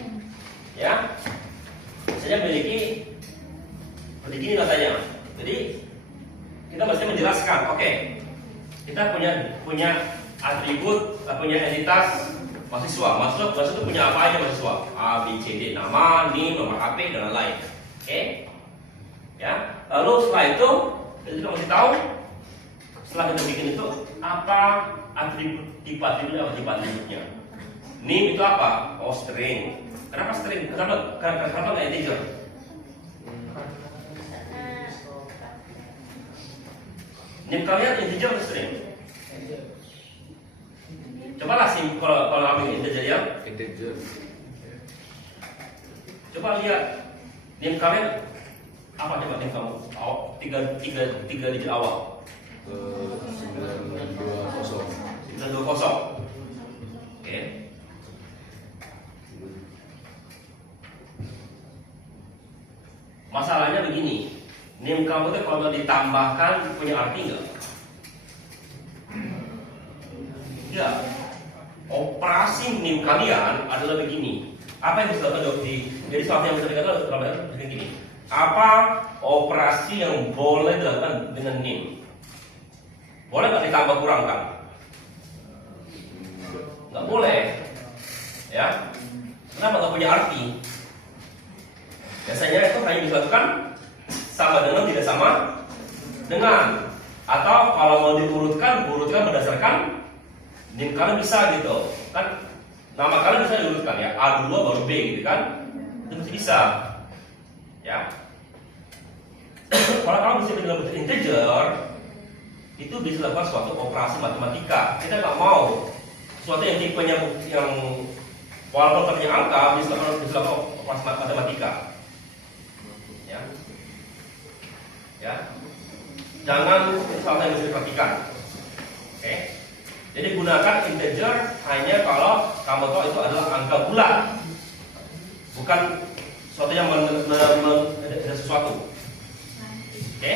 Ya. Biasanya memiliki seperti ini katanya. Jadi kita mesti menjelaskan, oke, kita punya atribut, punya entitas mahasiswa. Mahasiswa itu punya apa aja mahasiswa? A, B, C, D, nama, NIM, nomor HP, dan lain-lain. Oke, ya. Lalu setelah itu kita mesti tahu, setelah kita bikin itu apa tipe atributnya. NIM itu apa? Oh, string. Kenapa string? Kenapa nggak integer? NIM kalian integer atau string? Coba lah sih kalau ambil integer ya. Integer. Coba lihat NIM kalian apa coba NIM kamu? Oh, tiga digit awal. 920. 920. Oke. Masalahnya begini. NIM kamu itu kalau ditambahkan punya arti nggak? Ya, operasi NIM kalian adalah begini. Apa yang bisa dilakukan jadi sesuatu yang bisa dilakukan adalah begini. Apa operasi yang boleh dilakukan dengan NIM? Boleh nggak ditambah kurangkan? Nggak boleh. Ya, kenapa nggak punya arti? Biasanya itu hanya dilakukan sama dengan tidak sama dengan, atau kalau mau urutkan berdasarkan NIM kalian bisa gitu kan, nama kalian bisa diurutkan ya, A2 baru B gitu kan, itu masih bisa ya. Kalau kamu bisa dalam bentuk integer itu bisa dilakukan suatu operasi matematika. Kita nggak mau suatu yang tipenya yang walaupun ternyata angka bisa dilakukan operasi matematika. Ya, jangan sesuatu yang bisa diperhatikan. Oke, jadi gunakan integer hanya kalau kamu tahu itu adalah angka bulat, bukan sesuatu yang ada sesuatu. Oke,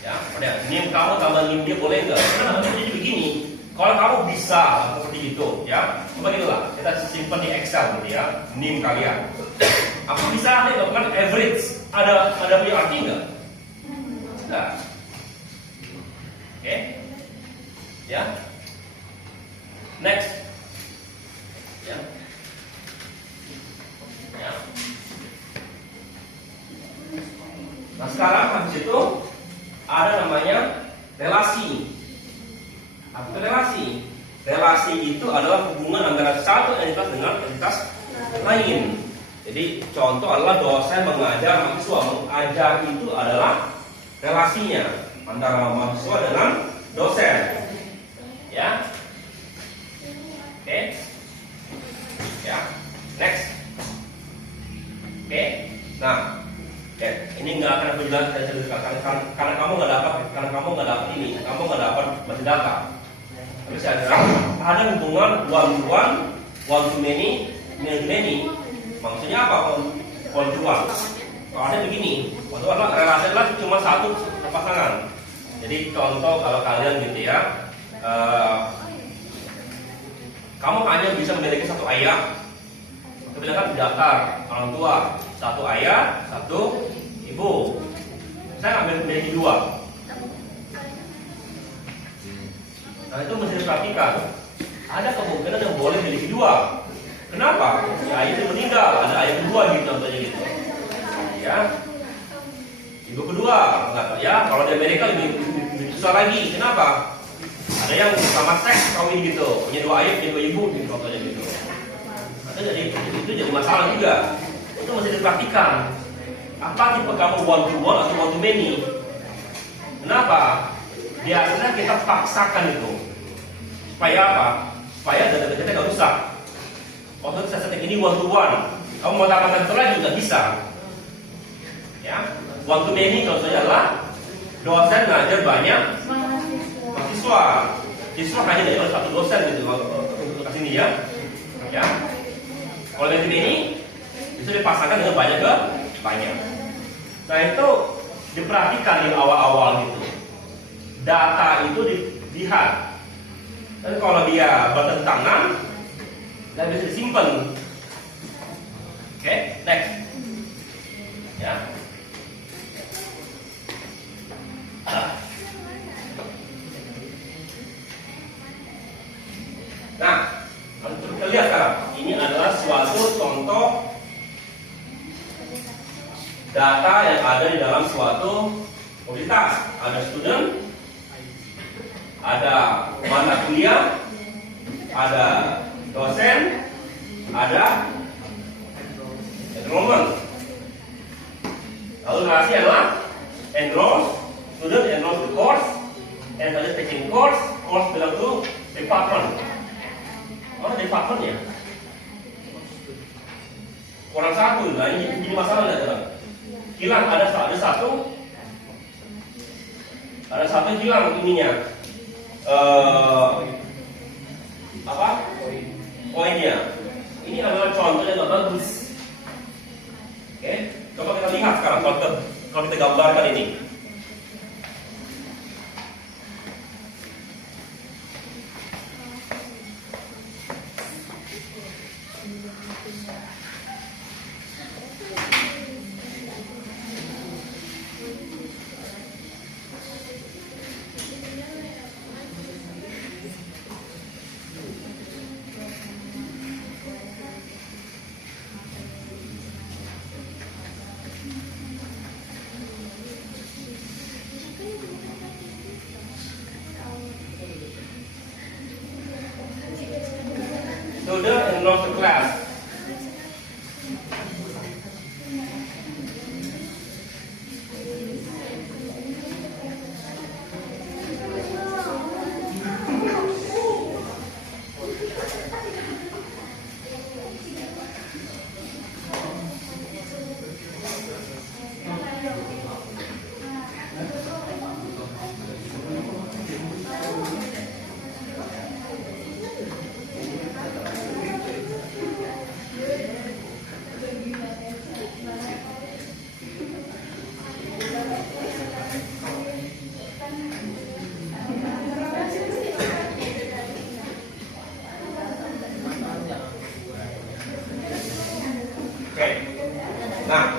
ya, udah. NIM kamu tambah NIM dia boleh nggak? Karena jadi begini, kalau kamu bisa seperti itu, ya, Coba gitulah, kita simpan di Excel gitu ya, NIM kalian. Apa bisa nanti lakukan average? Ada punya arti nggak? Enggak. Oke, ya. Next, ya. Ya. Nah sekarang habis itu ada namanya relasi. Apa itu relasi? Relasi itu adalah hubungan antara satu entitas dengan entitas lain. Jadi contoh adalah dosen mengajar mahasiswa. Mengajar itu adalah relasinya antara mahasiswa dengan dosen. Ya. Oke. Ya. Next. Oke. Nah, ini nggak akan aku jelaskan karena kamu nggak dapat ini, kamu nggak dapat baca data. Tapi saya bilang ada hubungan one to one, one to many, many to many. Maksudnya apa one to one? Kalau ada begini, one to one relasi adalah cuma satu pasangan. Jadi contoh kalau kalian gitu ya, kamu hanya bisa memiliki satu ayah. Kita kan daftar orang tua, satu ayah, satu ibu. Saya ambil memiliki dua. Nah itu mesti diperhatikan. Ada kemungkinan yang boleh memiliki dua. Kenapa? Ya ayah itu meninggal, ada ayah kedua gitu contohnya gitu. Ya, ibu kedua, nggak ya. Kalau di Amerika lebih susah lagi. Kenapa? Ada yang sama seks kawin gitu, punya dua ayah, punya dua ibu gitu contohnya gitu. Jadi itu jadi masalah juga. Itu mesti diperhatikan. Apa tipe kamu one to one atau one to many? Kenapa? Biasanya kita paksakan itu. Supaya apa? Supaya data kita nggak rusak. Waktu saya setting ini one to one, kamu mau tambahkan itu lagi nggak bisa. Ya, one to many contohnya adalah dosen ngajar banyak mahasiswa. Siswa hanya dari satu dosen gitu untuk kesini ya. Ya. Kalau yang ini bisa dipasangkan dengan banyak ke banyak. Nah itu diperhatikan di awal-awal gitu. Data itu dilihat. Dan kalau dia bertentangan, dan bisa disimpan. Oke, next. Ya. Nah, kita lihat sekarang. Ini adalah suatu contoh data yang ada di dalam suatu komunitas. Ada student, ada mata kuliah, ada dosen, ada enrollment. Lalu relasi adalah enroll, student enroll to course, and tadi taking course belong to department. Oh, department ya? Kurang satu, nah ini masalah nggak teman? Hilang ada satu hilang ininya. Apa? Poinnya. Ini adalah contoh yang nggak bagus. Oke, coba kita lihat sekarang kalau kita gambarkan ini. Student enrolled to class. Nah,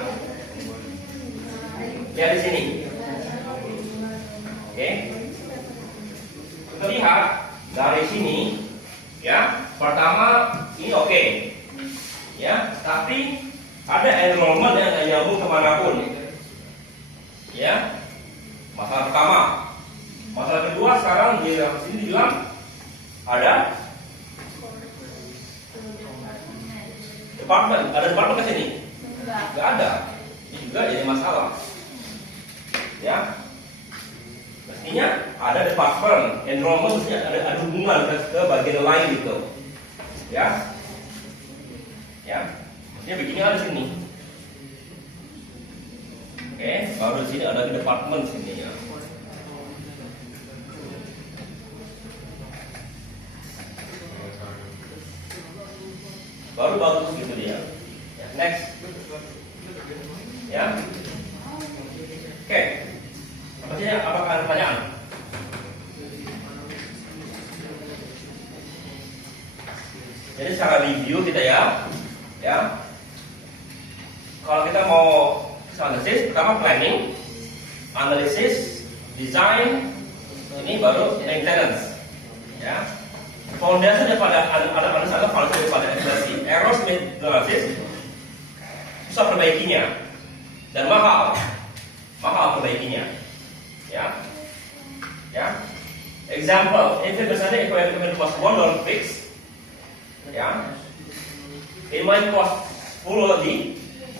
lihat di sini. Oke. Kita lihat dari sini, ya. Pertama ini oke, ya. Tapi ada enrollment yang nggak nyambung kemanapun, ya. Masalah pertama. Masalah kedua sekarang di sini dibilang ada departemen, ada departemen ke sini? Nggak ada. Ini juga jadi masalah, ya. Mestinya ada departemen, enrollment mestinya ada hubungan ke bagian lain gitu, ya. Ya, mestinya begini ada di sini. Oke, baru di sini ada di departemen sini ya. Baru bagus gitu dia. Ya, next. Ya. Oke. Apa sih? Apakah ada pertanyaan? Jadi secara review kita ya. Ya. Kalau kita mau analisis, pertama planning, analisis, design, ini baru maintenance. Ya. Fondasi daripada ada fondasi daripada ekspresi. Errors analysis susah perbaikinya dan mahal perbaikinya. Ya. Ya. Example, if it cost $1 fix, ya, it might cost $10 di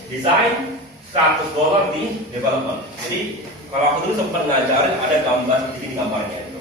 design, $100 di development. Jadi kalau aku dulu sempat ngajarin ada gambar di sini gambarnya itu.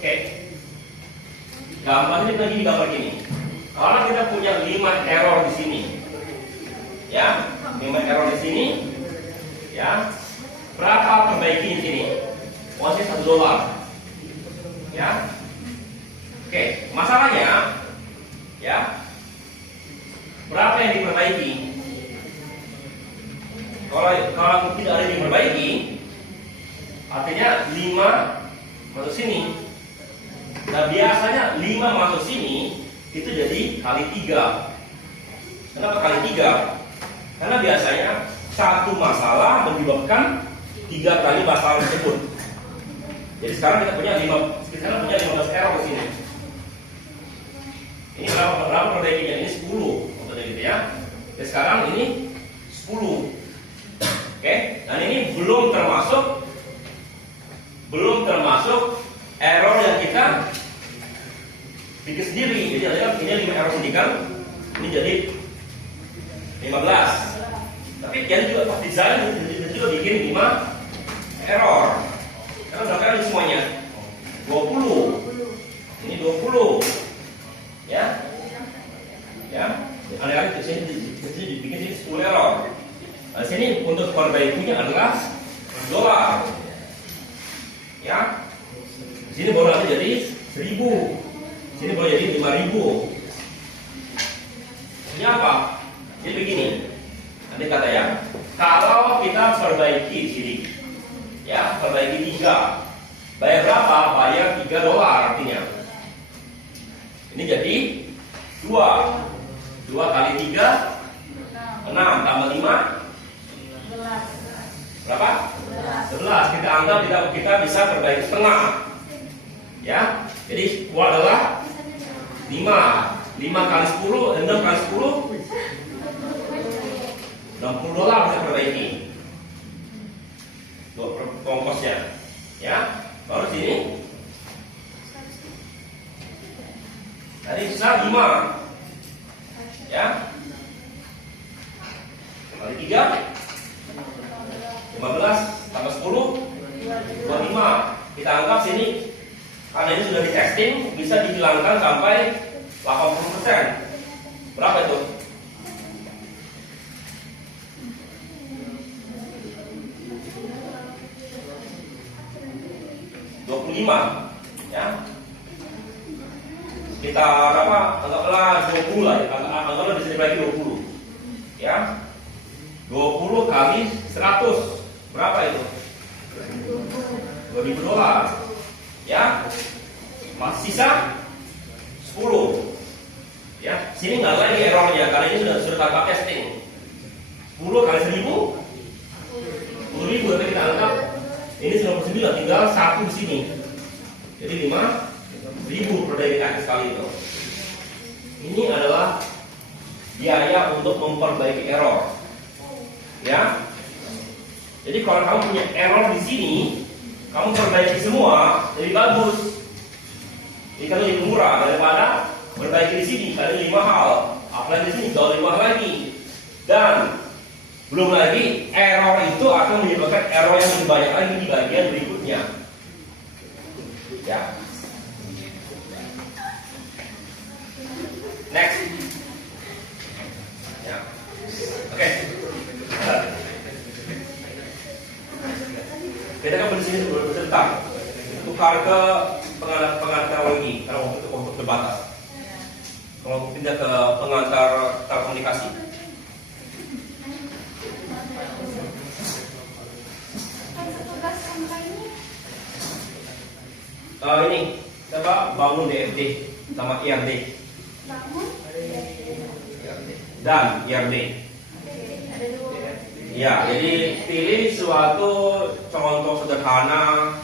Oke, gambarnya lagi gambar gini. Kalau kita punya 5 error di sini, ya, 5 error di sini, ya, berapa perbaiki di sini? Posisi $1, ya. Oke, masalahnya, ya, berapa yang diperbaiki? Kalau tidak ada yang diperbaiki, artinya 5 masuk sini. Nah biasanya 5 masuk sini itu jadi kali 3. Kenapa kali 3? Karena biasanya satu masalah menyebabkan 3 kali masalah tersebut. Jadi sekarang kita punya 15 error di sini. Ini berapa perbaikinya? Ini 10, maksudnya gitu ya. Jadi sekarang ini 10. Oke, dan ini belum termasuk error yang kita bikin sendiri. Jadi ini 5 error sendiri kan, ini jadi 15. Tapi kita juga pas desain juga bikin 5 error. Karena berapa error semuanya? 20. Ini 20. Ya. Ya. Ada-ada di sini dibikin 10 error. Nah, sini untuk perbaikinya adalah $1. Ya. Di sini baru nanti jadi 1000. Sini boleh jadi 5.000. Ini apa? Jadi begini. Nanti kata ya, kalau kita perbaiki sini, ya, perbaiki 3. Bayar berapa? Bayar $3 artinya. Ini jadi 2. 2 kali 3 6 tambah 5 berapa? 11. Kita anggap kita bisa perbaiki setengah. Ya, jadi keluar adalah 5 kali 10, 6 kali 10 $60 bisa perbaiki ongkosnya. Ya, baru sini tadi sisa 5. Ya, kali 3 15 tambah 10 25. Kita anggap sini karena ini sudah di testing bisa dihilangkan sampai 80%. Berapa itu? 5, ya. Kita anggaplah 20 lah, ya. Anggaplah bisa dibagi 20, ya. 20 kali 100 berapa itu? $2.000, ya. Masih sisa 10, ya. Sini nggak lagi errornya karena ini sudah tanpa casting. 10 kali 1000, 10.000, tapi kita anggap ini 99, tinggal 1 di sini. Jadi 5.000 per dari kaki sekali itu. Ini adalah biaya untuk memperbaiki error, ya. Jadi kalau kamu punya error di sini, kamu perbaiki semua, lebih bagus. Ini kan lebih murah daripada perbaiki di sini, karena lebih mahal. Apalagi di sini jauh lebih mahal lagi. Dan belum lagi error itu akan menyebabkan error yang lebih banyak lagi di bagian berikutnya. Ya. Next. Ya. Oke. Kita kan di sini bertentang. Tukar ke pengantar lagi kalau untuk terbatas. Kalau pindah ke pengantar telekomunikasi. Ini coba bangun DFD sama IRD. Dan IRD. Ya, jadi pilih suatu contoh sederhana.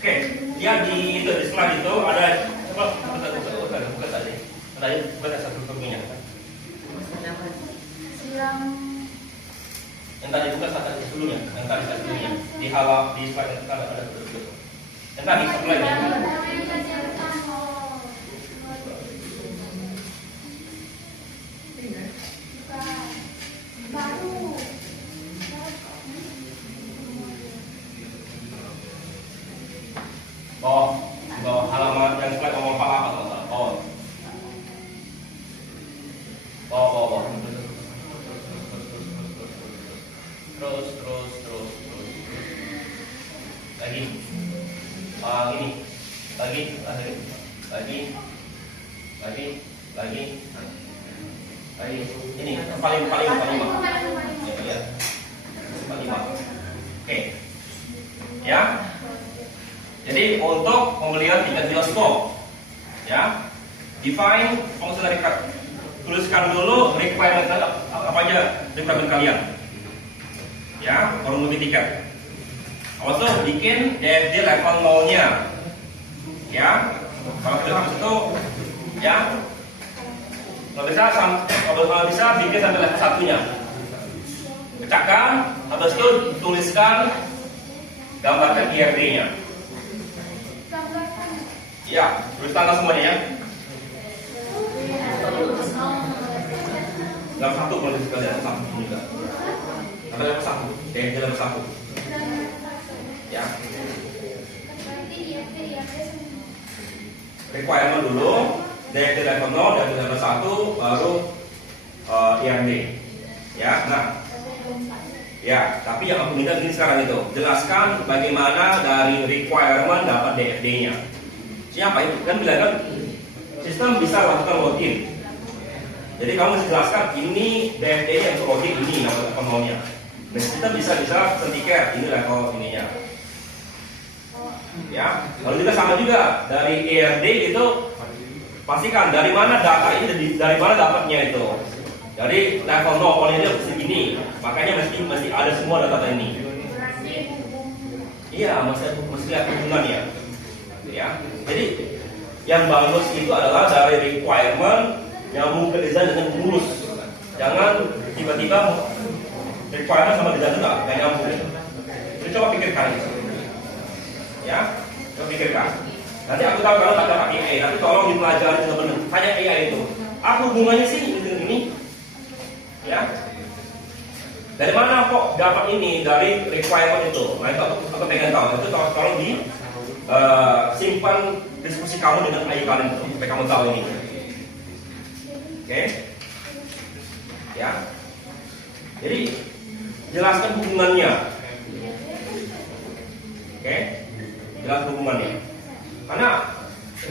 Oke, ya di setelah itu ada buka tadi. Tadi bukan satu turunnya. Yang tadi bukan satu sebelumnya, yang tadi sebelumnya di halaman di slide itu ada betul. Yang tadi sebelumnya. Oh, di bawah halaman yang slide nomor 48. Oh. Terus. Lagi. Lagi. Ini paling 5. Ya. 5. Oke. Ya. Jadi untuk pembelian tiket bioskop Ya, define fungsi dari tuliskan dulu requirement apa aja requirement kalian. Ya, kalau mau tiket. Awas tuh bikin DFD level 0-nya. Ya, kalau kita habis itu ya kalau bisa bikin sampai level 1-nya. Pecahkan, habis itu tuliskan gambarkan IRD-nya. Ya, tuliskan semuanya ya. Level 1 boleh sekalian, satu juga. Sampai level 1, DFD level 1. Ya. Requirement dulu, DFD level 0 dan level 1 baru IRD. Ya, nah. Ya, tapi yang aku minta ini sekarang itu jelaskan bagaimana dari requirement dapat DFD-nya. Siapa itu? Kan bilang kan sistem bisa lakukan login. Jadi kamu harus jelaskan ini DFD yang untuk login ini level 0-nya. Dan sistem bisa certificate ini level ininya. Ya, lalu juga sama juga dari ERD itu pastikan dari mana data ini dari mana dapatnya itu. Dari level 0 oleh dia segini, makanya mesti ada semua data ini. Iya, mesti lihat hubungannya. Ya, jadi yang bagus itu adalah dari requirement nyambung ke desain dengan mulus. Jangan tiba-tiba requirement sama desain itu nggak nyambung. Jadi coba pikirkan. Ya, coba pikirkan. Nanti aku tahu kalau tak dapat AI, tapi tolong dipelajari dengan benar. Tanya AI itu, apa hubungannya sih dengan ini? Ya, dari mana kok dapat ini dari requirement itu? Nah itu aku pengen tahu. Itu tolong di simpan diskusi kamu dengan AI kalian itu, supaya kamu tahu ini. Oke? Ya. Jadi jelaskan hubungannya. Oke? Jelaskan hubungannya. Karena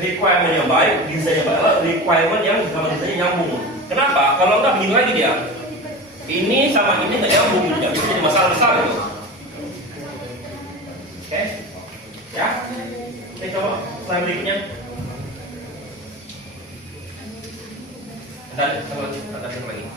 requirement yang baik, desain yang baik adalah requirement yang sama desainnya nyambung. Kenapa? Kalau enggak begini lagi dia. Ini sama ini nggak nyambung, jadi jadi masalah besar itu. Oke, ya. Oke, coba slide berikutnya. Dan lagi.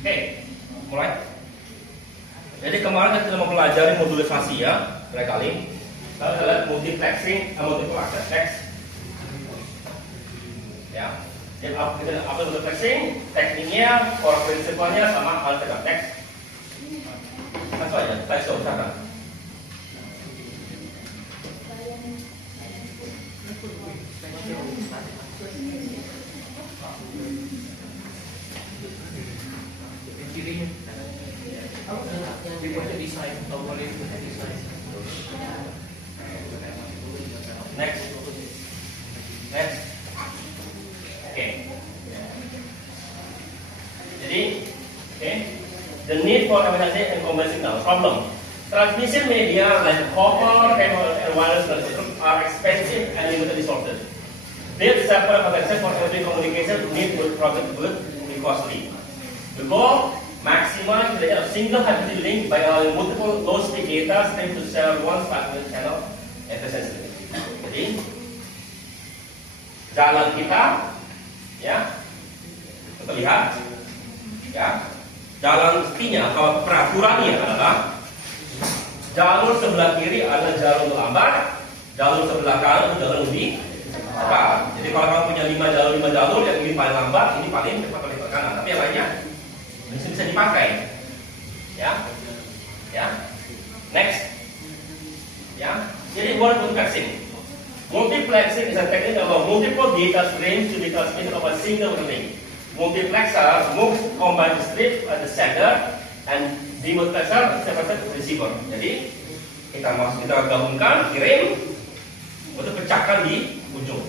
Oke, mulai. Jadi kemarin kita mau pelajari modulisasi ya, berkali. Lalu kita lihat multiplexing, multiple access text. Ya, jadi apa multiplexing? Tekniknya, core prinsipnya sama alphabet text. Langsung aja, kita usahakan. Next. Oke. Jadi, the need for organizing and conversing now. Problem. Transmission media like copper, cable, and wireless are expensive and limited resources. Build separate connection for every communication need to project good and costly. The goal, maximize the single hypertext link by allowing multiple low-speed data streams to share one fragment channel efficiently. Jadi, jalan kita, ya, untuk lihat, ya, dalam mestinya kalau peraturannya adalah jalur sebelah kiri adalah jalur lambat, jalur sebelah kanan adalah jalur lebih cepat. Jadi kalau kamu punya 5 jalur, yang ini paling lambat, ini paling cepat paling kanan. Tapi yang lainnya bisa dipakai. Ya, ya. Next, ya. Jadi word multiplexing. Multiplexing is a technique of multiple data streams to be transmitted over a single link. Multiplexer moves combine the strip at the sender and demultiplexer separate receiver. Jadi kita gabungkan, kirim, untuk pecahkan di ujung.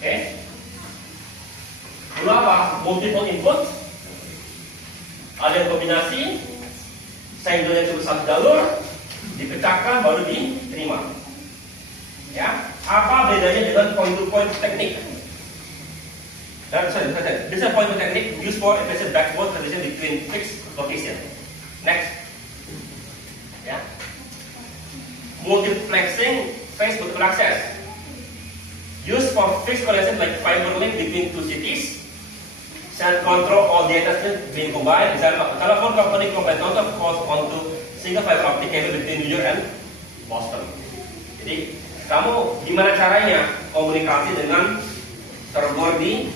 Oke? Lalu apa? Multiple input, ada yang kombinasi, sendernya cuma satu jalur, dipecahkan baru diterima. Ya, apa bedanya dengan point-to-point teknik? This is a point-to-point technique used for efficient backward transition between fixed location. Next, ya, multiplexing phase multiple access used for fixed connection like fiber link between two cities. Send control all data streams being combined. Example, telephone company combine total cost onto single fiber optic cable between New York and Boston. Jadi kamu gimana caranya komunikasi dengan server di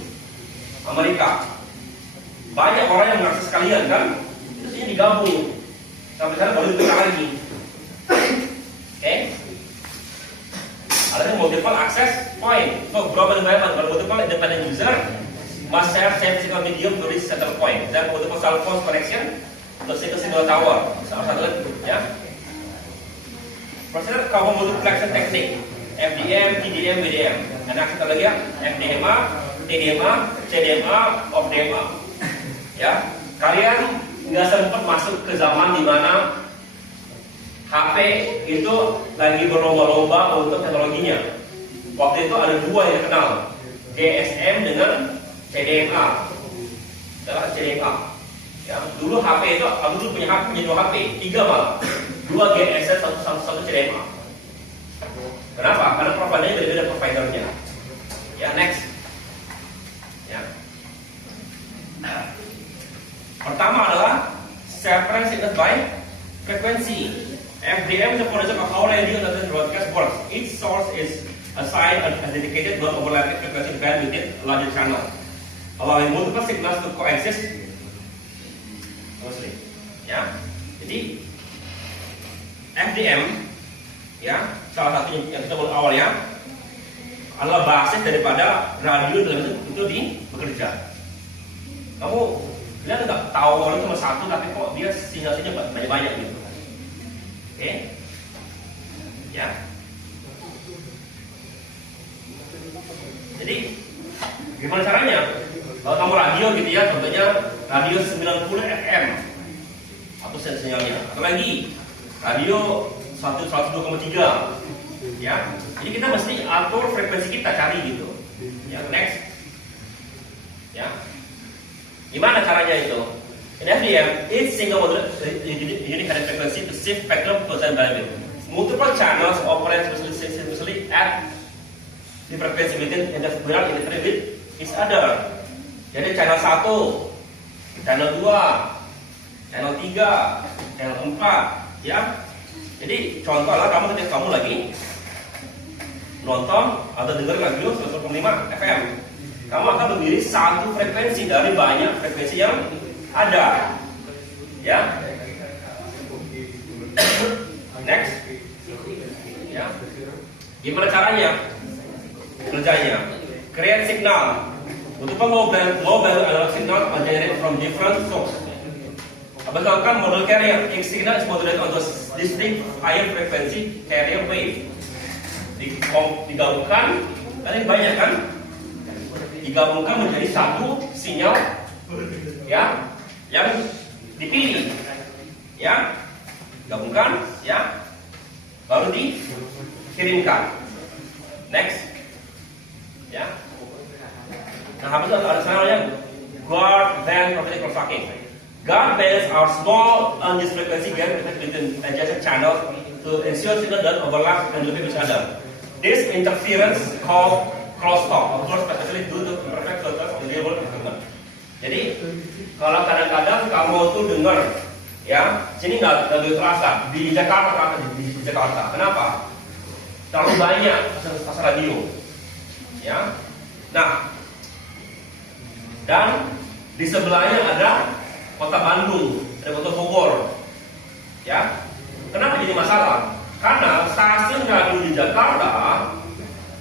Amerika? Banyak orang yang mengakses kalian kan? Itu sih digabung sampai sana baru ditukar lagi. Oke? Ada multiple access point. So global environment multiple independent user must have same physical medium to reach center point. Dan multiple cell phone connection to single tower. Salah satu lagi, ya. Proses kamu multiplexing teknik FDM, TDM, WDM. Anak kita lagi ya, FDMA, TDMA, CDMA, OFDMA. Ya, kalian nggak sempat masuk ke zaman di mana HP itu lagi berlomba-lomba untuk teknologinya. Waktu itu ada dua yang dikenal, GSM dengan CDMA. Adalah CDMA. Ya, dulu HP itu, aku dulu punya dua HP, 3 malah. 2 GSM, satu CDMA. Kenapa? Karena providernya beda-beda providernya. Ya, next. Ya. Pertama adalah separate signal by frequency. FDM is a concept of how radio and broadcast works. Each source is assigned a dedicated non-overlapping frequency band within a larger channel, allowing multiple signals to coexist. Ya, jadi FDM, ya, salah satu yang kita buat awalnya adalah basis daripada radio dalam itu bekerja. Kamu lihat nggak, tower itu cuma satu tapi kok dia sinyal-sinyal banyak-banyak gitu. Oke, ya. Jadi gimana caranya? Kalau kamu radio gitu ya, contohnya radio 90 FM atau sinyalnya, atau lagi radio 102,3, ya. Jadi kita mesti atur frekuensi kita, cari gitu. Ya, next. Ya. Gimana caranya itu? In FDM, each single module unique had a frequency to shift spectrum to certain value. Multiple channels operate specifically at the frequency within without interfering with each other. Jadi channel 1, channel 2, channel 3, channel 4, ya. Jadi contoh lah, ketika kamu lagi nonton atau dengar radio 105 FM, kamu akan memilih satu frekuensi dari banyak frekuensi yang ada, ya. Next, ya. Gimana caranya? Kerjanya, create signal. Untuk low value analog signal are generated from different sources. Berdasarkan model carrier, each signal is modulated on the distinct higher frequency carrier wave. Digabungkan, kan ini banyak kan? Digabungkan menjadi satu sinyal, ya, yang dipilih, ya, gabungkan, ya, baru dikirimkan. Next, ya. Nah, habis itu ada namanya guard band prophetic cross-talking. Guard bands are small unused frequency gap between adjacent channels to ensure signal don't overlap and loop each other. This interference called crosstalk, of course, especially due to imperfect filters in real world equipment. Jadi Kalau kadang-kadang kamu tuh dengar, ya, sini nggak terasa di Jakarta, terasa di Jakarta. Kenapa? Terlalu banyak stasiun radio, ya. Nah, dan di sebelahnya ada kota Bandung, ada kota Bogor, ya. Kenapa jadi masalah? Karena stasiun radio di Jakarta,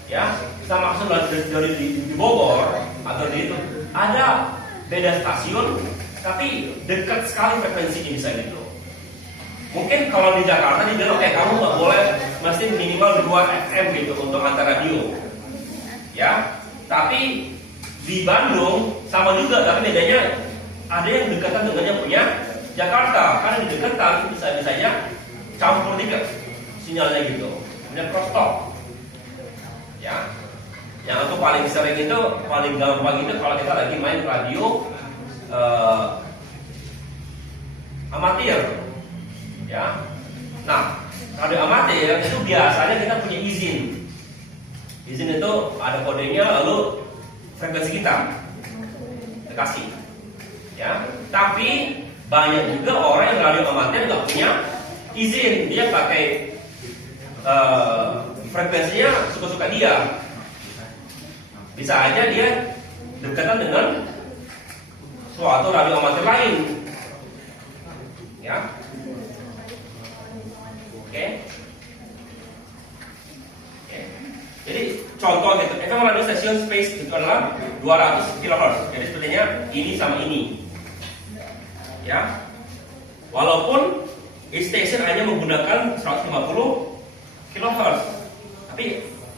ya, sama stasiun di Bogor atau di itu ada beda stasiun, tapi dekat sekali frekuensinya bisa gitu. Mungkin kalau di Jakarta dia bilang, oke, kamu nggak boleh, mesti minimal 2 FM gitu untuk antar radio, ya. Tapi di Bandung sama juga, tapi bedanya ada yang dekatan dengan yang punya Jakarta. Karena di dekatan bisa-bisanya campur juga sinyalnya gitu, dan cross talk, ya. Yang itu paling sering itu, paling gampang itu kalau kita lagi main radio amatir, ya. Nah, radio amatir itu biasanya kita punya izin. Izin itu ada kodenya, lalu frekuensi kita kasih, ya. Tapi banyak juga orang yang radio amatir nggak punya izin, dia pakai frekuensinya suka-suka dia. Bisa aja dia dekatan dengan suatu radio amatir lain, ya. Oke. Jadi contoh gitu, FM radio station space itu adalah 200 kHz. Jadi sepertinya ini sama ini, ya. Walaupun station hanya menggunakan 150 kHz, tapi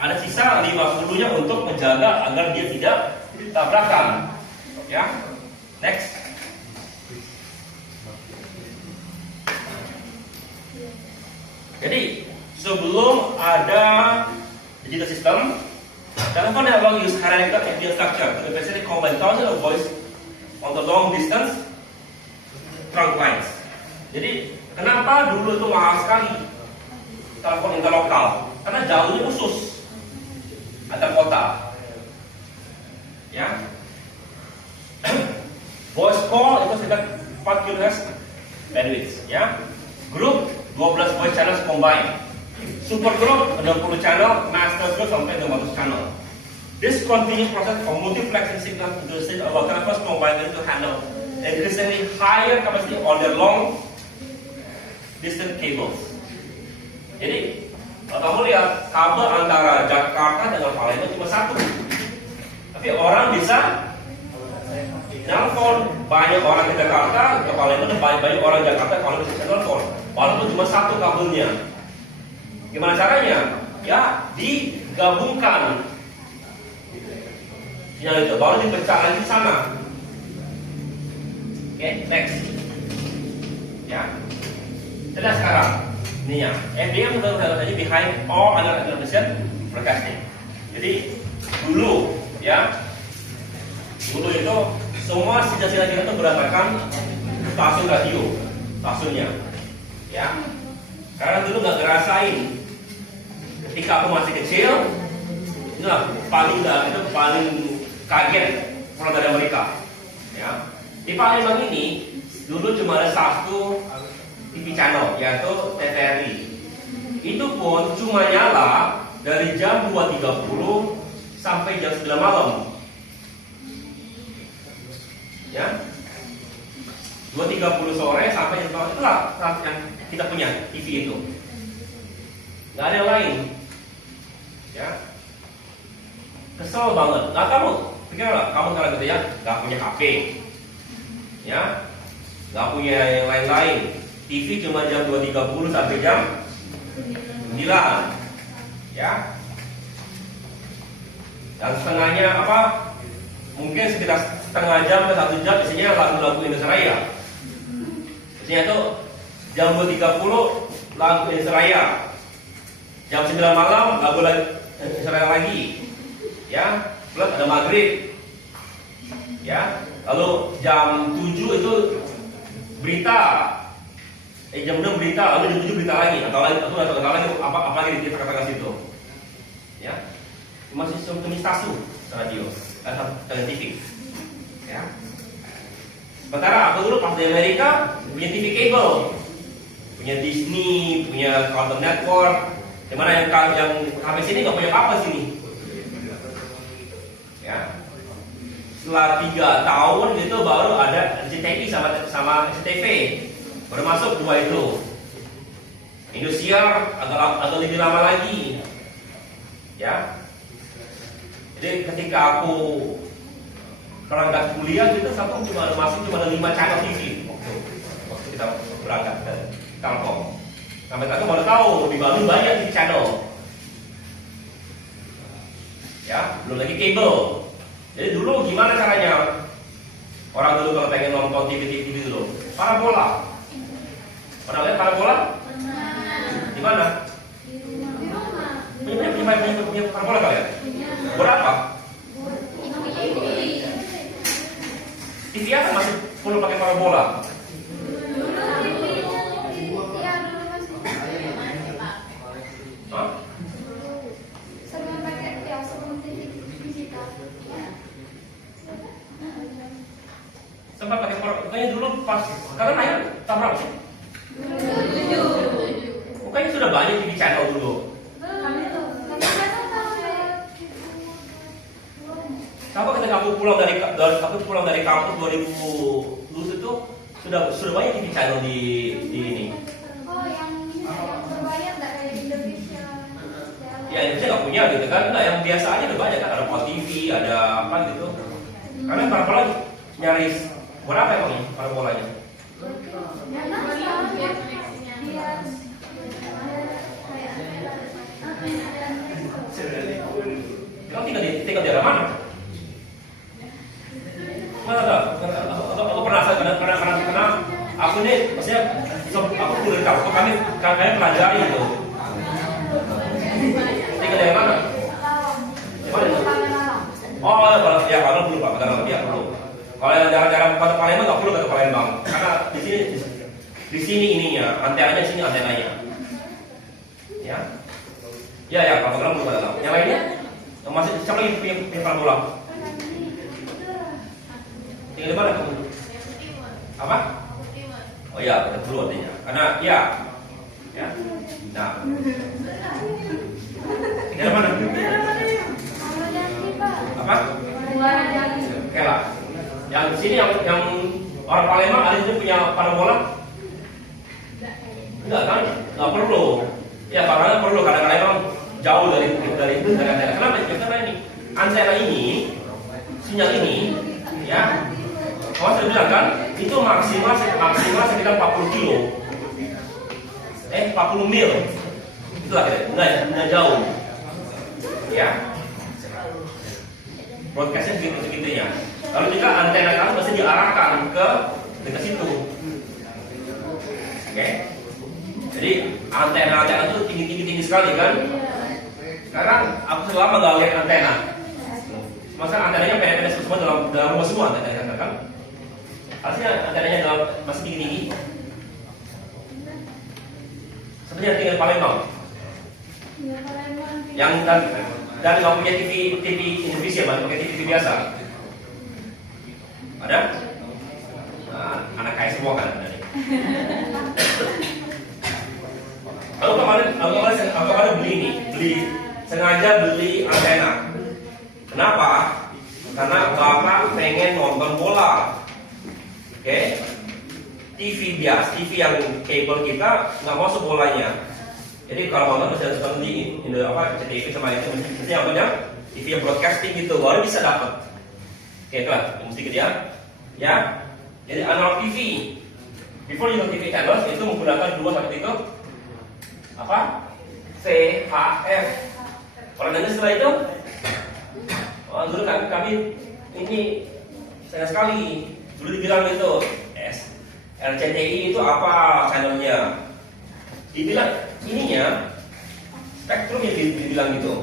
ada sisa 50-nya untuk menjaga agar dia tidak tabrakan, ya. Next. Jadi sebelum ada digital system, telephone network use hierarchical radio structure to effectively combine thousands of voice on the long distance trunk lines. Jadi kenapa dulu itu mahal sekali telepon interlokal? Karena jauhnya khusus antar kota, ya. Voice call itu sekitar 4 kHz bandwidth, ya. Grup 12 voice channels combined. Super group 60 channel, master group sampai 200 channel. This continuous process for multiplexing signals to the state of our telephone combined to handle increasingly higher capacity on their long distance cables. Jadi kalau kamu lihat kabel antara Jakarta dengan Palembang cuma satu, tapi orang bisa nelfon, banyak orang ke Jakarta, ke Palembang, dan banyak orang Jakarta kalau bisa nelfon, walaupun cuma satu kabelnya. Gimana caranya? Ya digabungkan sinyal itu, baru dipecah lagi di sana. Oke, next. Ya, kita sekarang ini ya, FDM sudah tadi behind all analog television broadcasting. Jadi dulu ya, dulu itu semua sinyal-sinyal kita itu berdasarkan stasiun radio, stasiunnya, ya. Karena dulu nggak ngerasain. Ketika aku masih kecil, itu paling kaget pulang dari Amerika, ya. Di Palembang ini dulu cuma ada satu TV channel, yaitu TVRI. Itu pun cuma nyala dari jam 2.30 sampai jam 9 malam. Ya, 2.30 sore sampai jam 9 malam, itulah saat yang kita punya TV itu. Nggak ada yang lain. Ya, kesel banget. Nah, kamu pikirlah, kamu sekarang gitu ya, nggak punya HP, ya, nggak punya yang lain-lain. TV cuma jam 2.30 sampai jam 9, ya. Dan setengahnya apa? Mungkin sekitar setengah jam atau 1 jam isinya lagu-lagu Indonesia Raya. Isinya itu jam 2.30 lagu Indonesia Raya, jam 9 malam lagu Indonesia Raya lagi, ya. Plus ada maghrib, ya. Lalu jam 7 itu berita, jam 6 berita, lalu jam 7 berita lagi, atau lagi apa lagi di tengah-tengah situ, ya. Masih sejenis stasiun radio atau TV, ya. Sementara aku dulu pas di Amerika punya TV kabel, punya Disney, punya Cartoon Network. Dimana yang sampai sini nggak punya apa sini. Ya. Setelah 3 tahun gitu baru ada RCTI sama SCTV. Baru masuk 2 itu. Indosiar agak lebih lama lagi. Ya. Jadi ketika aku berangkat kuliah gitu, satu cuma ada 5 channel TV waktu kita berangkat ke Telkom. Sampai aku baru tahu di Bali banyak di channel. Ya, belum lagi kabel. Jadi dulu gimana caranya? Orang dulu kalau pengen nonton TV dulu, parabola. Pernah lihat parabola? Di mana? Punya parabola kalian? Berapa? TV apa masih perlu pakai parabola? Sempat pakai parabola. Kayaknya dulu pas sekarang ayah tahun berapa sih? Kayaknya sudah banyak TV channel dulu. Sama ketika aku pulang dari kampus 2000 lulus itu sudah banyak TV channel di ini. Oh, yang berbayar nggak kayak Indonesia? Ya Indonesia nggak punya gitu kan? Nah yang biasa aja udah banyak kan, ada Pol TV, ada apa gitu. Karena parabola nyaris berapa emang nih parabolanya? Kamu tinggal di daerah mana? Aku pernah aku ini maksudnya aku kuliah kalau kami pelajari itu. Tinggal dari mana? Oh ya kalau belum Pak, kalau dia perlu. Kalau yang daerah Kota Palembang nggak perlu ke Palembang, karena di sini ininya antenanya, di sini antenanya. Ya kalau belum tahu. Yang lainnya masih siapa lagi punya parabola? Tinggal di mana kamu? Apa? Oh iya, kita perlu artinya. Karena ya. Nah. Tinggal di mana? Apa? Oke lah. Yang di sini yang orang Palembang ada yang punya parabola? Enggak kan? Enggak perlu. Ya karena perlu, kadang-kadang memang jauh dari antena. Kenapa? Karena ini antena ini, sinyal ini, ya. Kalau saya bilang kan, itu maksimal sekitar 40 kilo. 40 mil. Itulah kira, nggak jauh. Ya. Broadcastnya segitunya. Lalu juga antena kamu pasti diarahkan ke dekat situ. Oke. Jadi antena itu tinggi sekali kan? Sekarang aku selama nggak lihat antena. Masa antenanya pendek semua dalam rumah semua antenanya kan? Harusnya antenanya masih tinggi. Seperti yang tinggal di Palembang. Yang dan nggak punya TV Indonesia, masih pakai TV biasa. Ada? Nah, anak kaya semua kan ada nih. Aku kemarin sengaja beli antena. Kenapa? Karena bapak pengen nonton bola. Oke? TV biasa, TV yang kabel kita nggak masuk bolanya. Jadi kalau nonton bisa seperti CTV sama itu mesti apa ya? TV yang broadcasting gitu baru bisa dapat. Oke, kan? Mesti gitu ya. Jadi analog TV. Before you TV channels itu menggunakan dua seperti itu. Apa? VHF. Kalau nanti setelah itu, dulu kami ini sayang sekali dulu dibilang itu RCTI itu apa channelnya? Dibilang ininya spektrum yang dibilang gitu.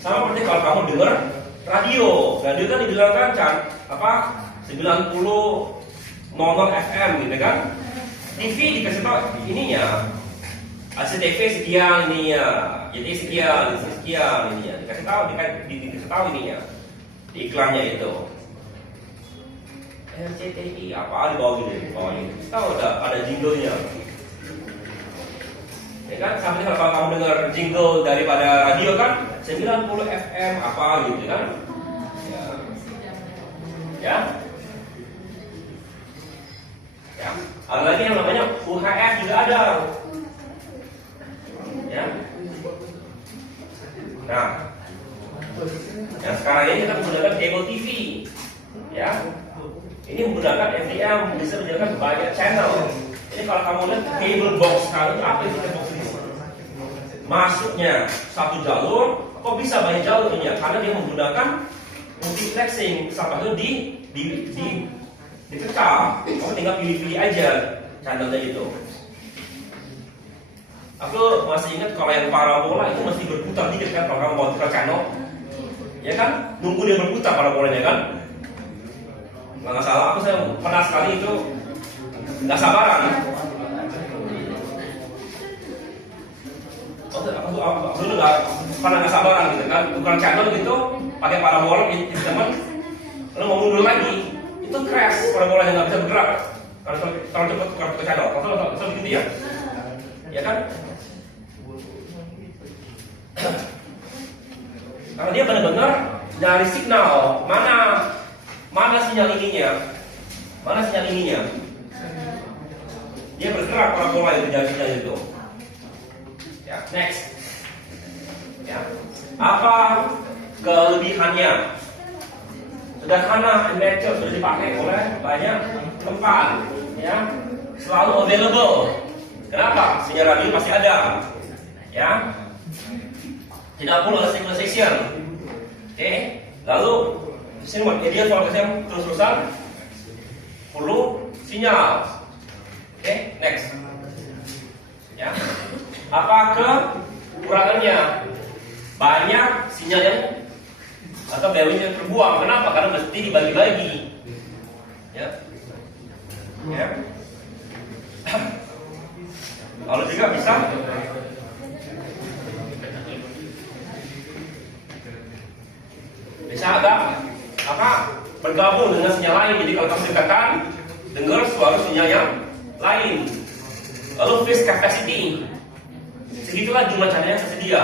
Sama seperti kalau kamu dengar radio kan dibilang kan apa 90 FM gitu kan? TV dikasih tahu ininya. ACTV sekian ininya, jadi sekian ininya, dikasih tahu ininya, di iklannya itu. RCTI apa di bawah gini, tahu ada jinglenya. Ya kan, sampai kalau kamu dengar jingle daripada radio kan 90 FM apa gitu kan? Ya. Ya. Ada lagi yang namanya UHF juga ada. Ya. Nah, yang sekarang ini kita menggunakan cable TV. Ya. Ini menggunakan FDM, bisa menjalankan banyak channel. Ini kalau kamu lihat cable box sekarang apa itu cable box ini? Masuknya satu jalur, kok bisa banyak jalurnya? Karena dia menggunakan multiplexing, sampai itu dipecah. Kamu tinggal pilih-pilih aja channelnya itu. Aku masih ingat kalau yang parabola itu mesti berputar dikit kan kalau kamu mau tukar channel, ya kan? Nunggu dia berputar parabolanya kan? Nggak salah, aku saya pernah sekali itu nggak sabaran. Aku dulu nggak sabaran gitu kan, tukar channel gitu, pakai parabola di teman, lalu mau mundur lagi, itu crash parabolanya nggak bisa bergerak. Kalau cepat tukar channel, kalau begitu ya, ya kan? Karena dia benar-benar dari signal mana sinyal ininya, dia bergerak parabola itu dari sinyal itu. Ya, next. Ya, apa kelebihannya? Sederhana, mature, sudah dipakai oleh banyak tempat. Ya, selalu available. Kenapa? Sinyal radio pasti ada. Ya, tidak perlu ada synchronization. Oke, lalu sini buat ideal kalau saya terus-terusan perlu sinyal. Oke, next. Ya, apa kekurangannya? Banyak sinyal yang atau BW yang terbuang. Kenapa? Karena mesti dibagi-bagi. Ya, ya. Lalu juga bisa ada bergabung dengan sinyal lain. Jadi kalau kamu dekatkan, dengar suara sinyal yang lain. Lalu phase capacity, segitulah jumlah channel yang tersedia.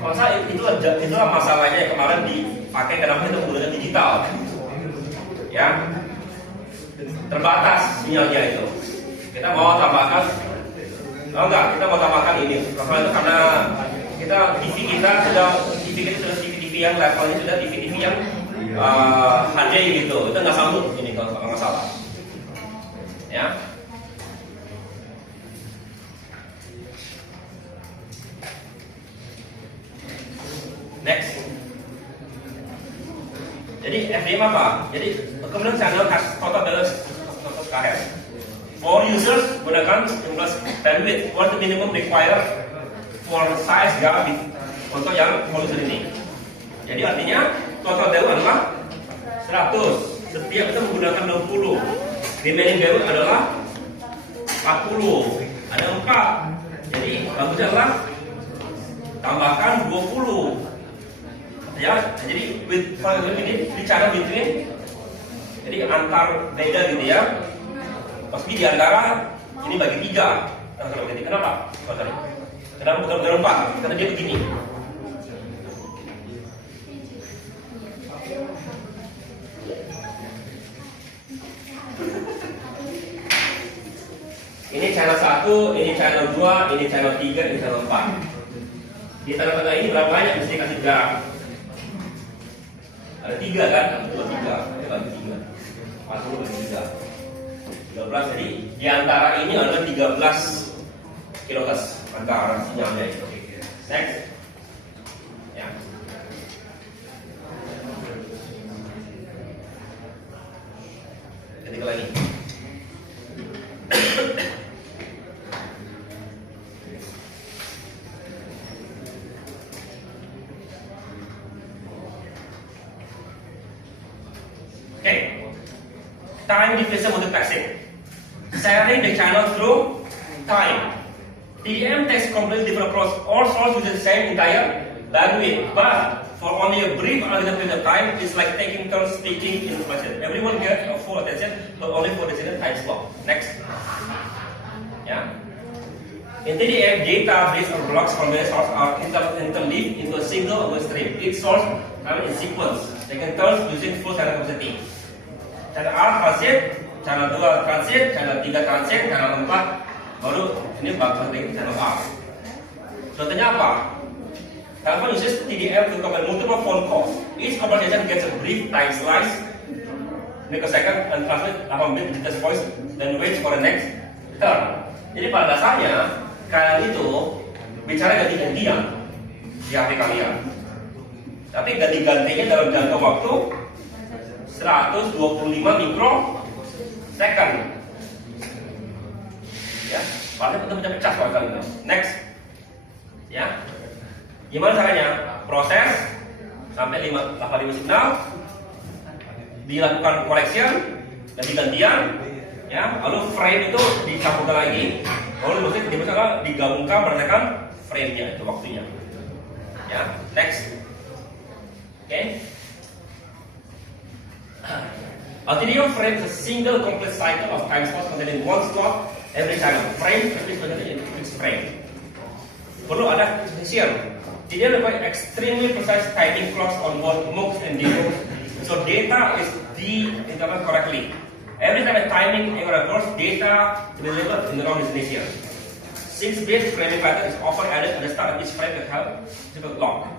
Kalau saya itulah masalahnya yang kemarin dipakai kenapa itu menggunakan digital. Ya, terbatas sinyalnya itu. Kita mau tambahkan, kita mau tambahkan ini. Karena kita TV kita sudah TV yang levelnya sudah TV yang HD gitu, itu nggak sanggup ini kalau nggak salah. Ya. Next. Jadi FDM apa? Jadi kemudian channel has total balance total KH. For users gunakan jumlah bandwidth. What the minimum required for size gigabit untuk yang solution ini. Jadi artinya total bandwidth adalah 100. Setiap kita menggunakan 60. Remaining bandwidth adalah 40. Ada 4. Jadi bagusnya adalah tambahkan 20. Ya, jadi ini bicara between, jadi antar beda gitu ya. Pasti di antara ini bagi 3. Jadi kenapa? Kenapa bukan berempat? Karena dia begini. Ini channel 1, ini channel 2, ini channel 3, ini channel 4. Di tengah-tengah ini berapa banyak mesti kasih jarak? Ada 3 kan? 2, 3, bagi 3. 40 bagi 3. 13, jadi di antara ini adalah 13 kHz antara sinyalnya itu. Next. Ya. Ketik lagi. Time differential multiplexing. Sharing the channel through time. TDM takes completely different approach. All sources use the same entire bandwidth, but for only a brief or little bit of time, it's like taking turns speaking information. Everyone get a full attention, but only for the time slot. Next. Yeah. In TDM, data based on blocks from various sources are interleaved into a single stream. Each source in sequence. They can turn using full channel capacity. Channel R transit, channel 2 transit, channel 3 transit, channel 4 baru ini bakal dari channel A. Contohnya apa? Telepon uses TDM to command multiple phone calls. Each conversation gets a brief time slice, microsecond, and transmit 8 bit digital voice, then wait for the next turn. Jadi pada dasarnya kalian itu bicara ganti-gantian di HP kalian. Tapi ganti-gantinya dalam jangka waktu 125 mikrosecond. Ya, paling untuk pecah kalau kalian. Next. Ya. Gimana caranya? Proses sampai 85 signal, dilakukan collection, ganti-gantian, ya. Lalu frame itu dicampurkan lagi, lalu misalkan digabungkan berdasarkan frame-nya itu waktunya. Ya, next. Okay. A TDM frame is a single complete cycle of time slots containing one slot every channel. Frame is fixed frame. Perlu ada precision. TDM requires extremely precise timing clocks on both MUX and DMUX, so data is de-interpreted correctly. Every time a timing error occurs, data is delivered in the wrong destination. 6-bit framing pattern is often added at the start of each frame to help the clock.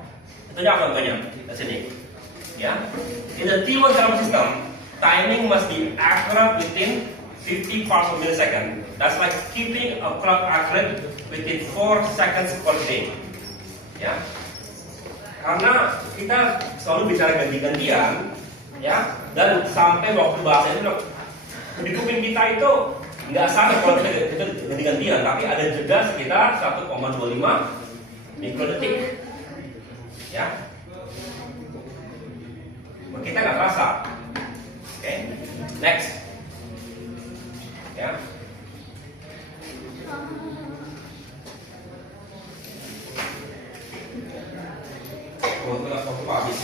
Itu aja contohnya di sini. Ya, in the T1 time system, timing must be accurate within 50 parts per millisecond. That's like keeping a clock accurate within 4 seconds per day. Ya, karena kita selalu bicara ganti-gantian, ya, dan sampai waktu bahasa itu di kuping kita itu nggak sama kalau kita ganti-gantian, tapi ada jeda sekitar 1,25 mikrodetik, ya. Kita nggak terasa. Oke, next, ya. Waktu habis.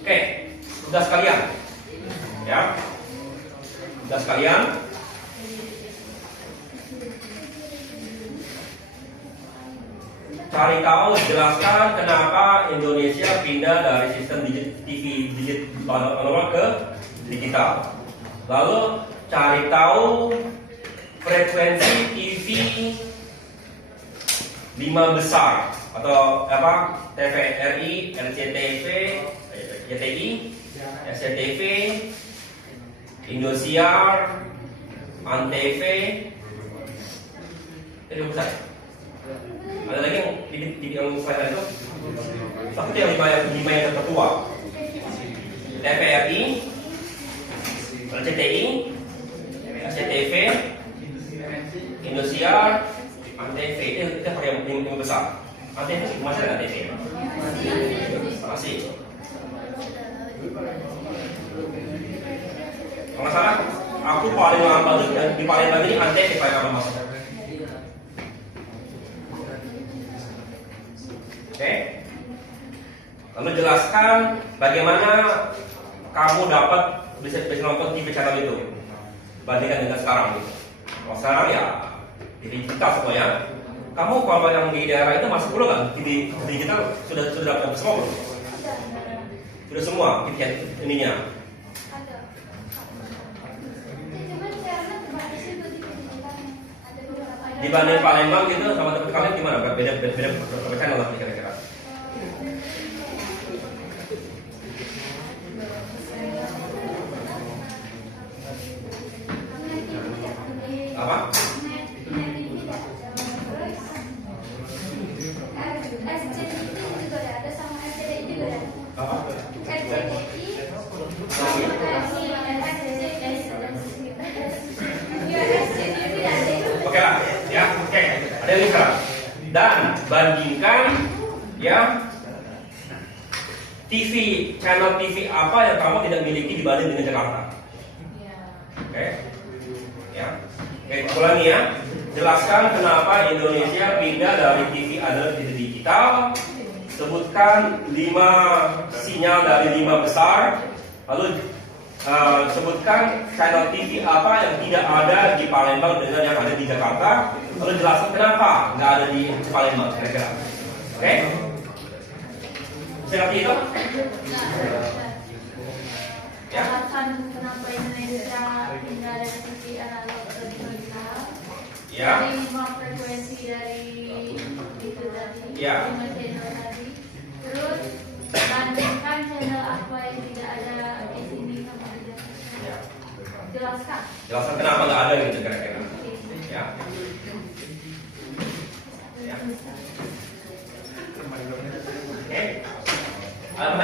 Oke, tugas kalian, ya, tugas kalian. Cari tahu, jelaskan kenapa Indonesia pindah dari sistem TV analog ke digital. Lalu cari tahu frekuensi TV 5 besar atau apa? TVRI, RCTV, YTI, SCTV, Indosiar, Antv, itu besar. Ada lagi yang selain itu, satu yang lima yang tertua. TVRI, RCTI, SCTV, Indosiar, Antv, itu yang besar. Antv masih ada Antv? Masih. Kalau salah, aku paling lama di paling lama ini Antv paling lama masuk. Oke. Lalu jelaskan bagaimana kamu dapat bisa nonton TV channel itu bandingkan dengan sekarang gitu. Kalau sekarang ya TV digital semua ya. Kamu kalau yang di daerah itu masih perlu nggak TV digital sudah dapat semua belum? Sudah semua TV ininya. Dibanding Palembang gitu sama tempat kalian gimana? Beda channel lah kira-kira. Apa? Oke lah, ya, oke. Ada yang sekarang. Dan bandingkan, ya, channel TV apa yang kamu tidak miliki dibanding dengan Jakarta. Oke, ya. Oke, ulangi ya. Jelaskan kenapa Indonesia pindah dari TV analog ke digital sebutkan 5 sinyal dari 5 besar. Lalu sebutkan channel TV apa yang tidak ada di Palembang dengan yang ada di Jakarta. Lalu jelaskan kenapa nggak ada di Palembang kira-kira. Oke? Bisa ngerti itu? Ya. Alasan kenapa Indonesia tidak ada TV analog atau digital? Ya. Dari 5 frekuensi dari itu tadi, Ya. 5 channel tadi. Terus bandingkan channel apa yang tidak ada di sini sama di Jakarta. Jelaskan. Jelaskan kenapa nggak ada gitu kira-kira. Ya. Ya. Oke. Ada